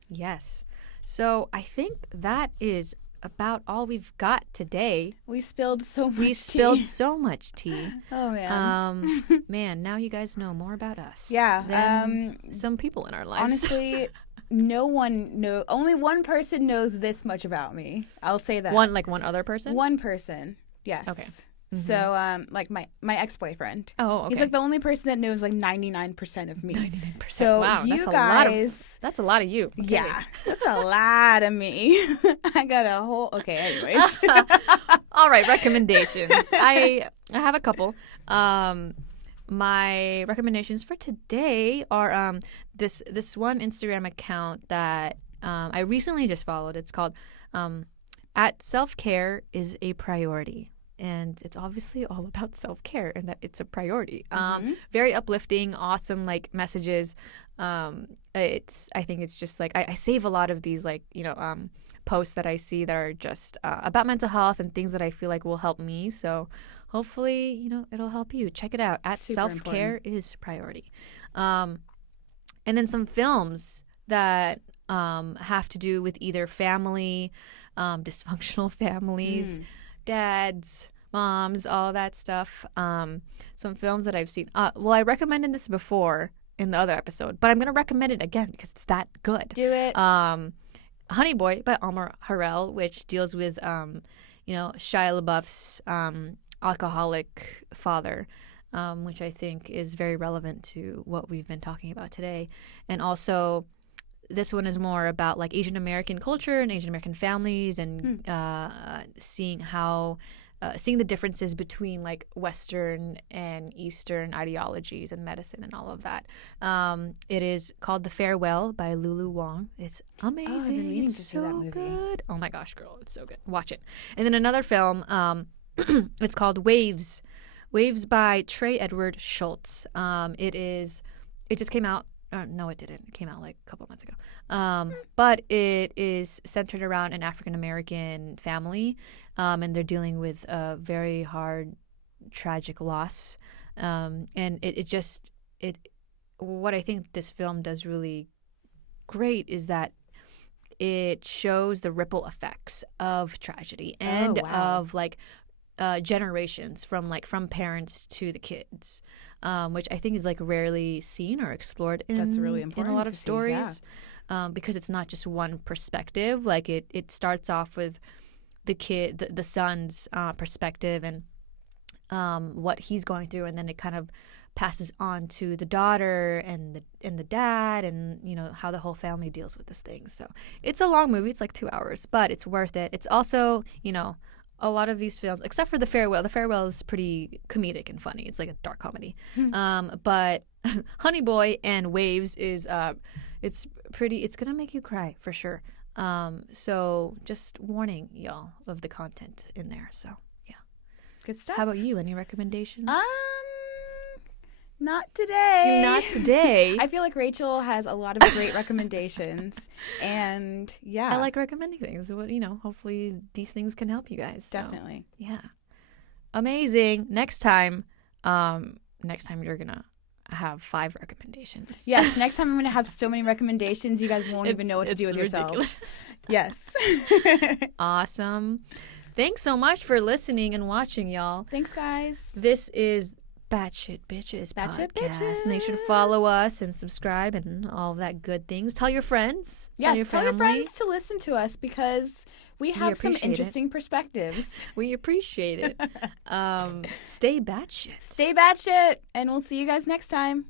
Yes. So I think that is about all we've got today. We spilled so much tea. Oh man. Man, now you guys know more about us. Yeah. Than some people in our lives. Honestly, only one person knows this much about me. I'll say that. One other person? One person. Yes. Okay. So, like my ex-boyfriend. Oh, okay. He's like the only person that knows like 99% of me. 99%. So wow, you guys, that's a lot of you. Okay. Yeah, that's a lot of me. I got a whole. Okay, anyways. All right, recommendations. I have a couple. My recommendations for today are this one Instagram account that I recently just followed. It's called at Self-Care is a Priority. And it's obviously all about self-care and that it's a priority. Very uplifting, awesome, like, messages. I think it's just like I save a lot of these, like, you know, posts that I see that are just about mental health and things that I feel like will help me. So hopefully, you know, it'll help you. Check it out. At Self-Care is Priority. And then some films that have to do with either family, dysfunctional families, dads, moms, all that stuff. Some films that I've seen. Well, I recommended this before in the other episode, but I'm going to recommend it again because it's that good. Do it. Honey Boy by Omar Harrell, which deals with, you know, Shia LaBeouf's alcoholic father, which I think is very relevant to what we've been talking about today. And also, this one is more about like Asian American culture and Asian American families and seeing how seeing the differences between like Western and Eastern ideologies and medicine and all of that. It is called The Farewell by Lulu Wang. It's amazing. Oh, I've been meaning it's to see so that movie. good. Oh my gosh, girl, it's so good. Watch it. And then another film. It's called Waves. Waves by Trey Edward Schultz. It just came out. No, it didn't. It came out like a couple months ago. But it is centered around an African American family, and they're dealing with a very hard, tragic loss. And what I think this film does really great is that it shows the ripple effects of tragedy and of like generations from parents to the kids, which I think is like rarely seen or explored in, That's really important in a lot to of see, stories, because it's not just one perspective. Like it starts off with the son's perspective and what he's going through, and then it kind of passes on to the daughter and the dad, and how the whole family deals with this thing. So it's a long movie. It's like 2 hours, but it's worth it. It's also a lot of these films, except for The Farewell. The Farewell is pretty comedic and funny. It's like a dark comedy. But Honey Boy and Waves is it's gonna make you cry for sure. So just warning y'all of the content in there. So yeah. Good stuff. How about you? Any recommendations? Not today. Not today. I feel like Rachel has a lot of great recommendations, and yeah, I like recommending things. Hopefully these things can help you guys. So, definitely. yeah. Amazing. Next time you're gonna have 5 recommendations. Yes. Next time I'm gonna have so many recommendations, you guys won't even know what to do with ridiculous. yourselves. Yes. Awesome. Thanks so much for listening and watching, y'all. Thanks, guys. This is Batsht Btches Batsht podcast. Btches. Make sure to follow us and subscribe and all of that good things. Tell your friends. Tell your family. friends to listen to us because we have some appreciate interesting perspectives. We appreciate it. Stay Batsht. Stay Batsht, and we'll see you guys next time.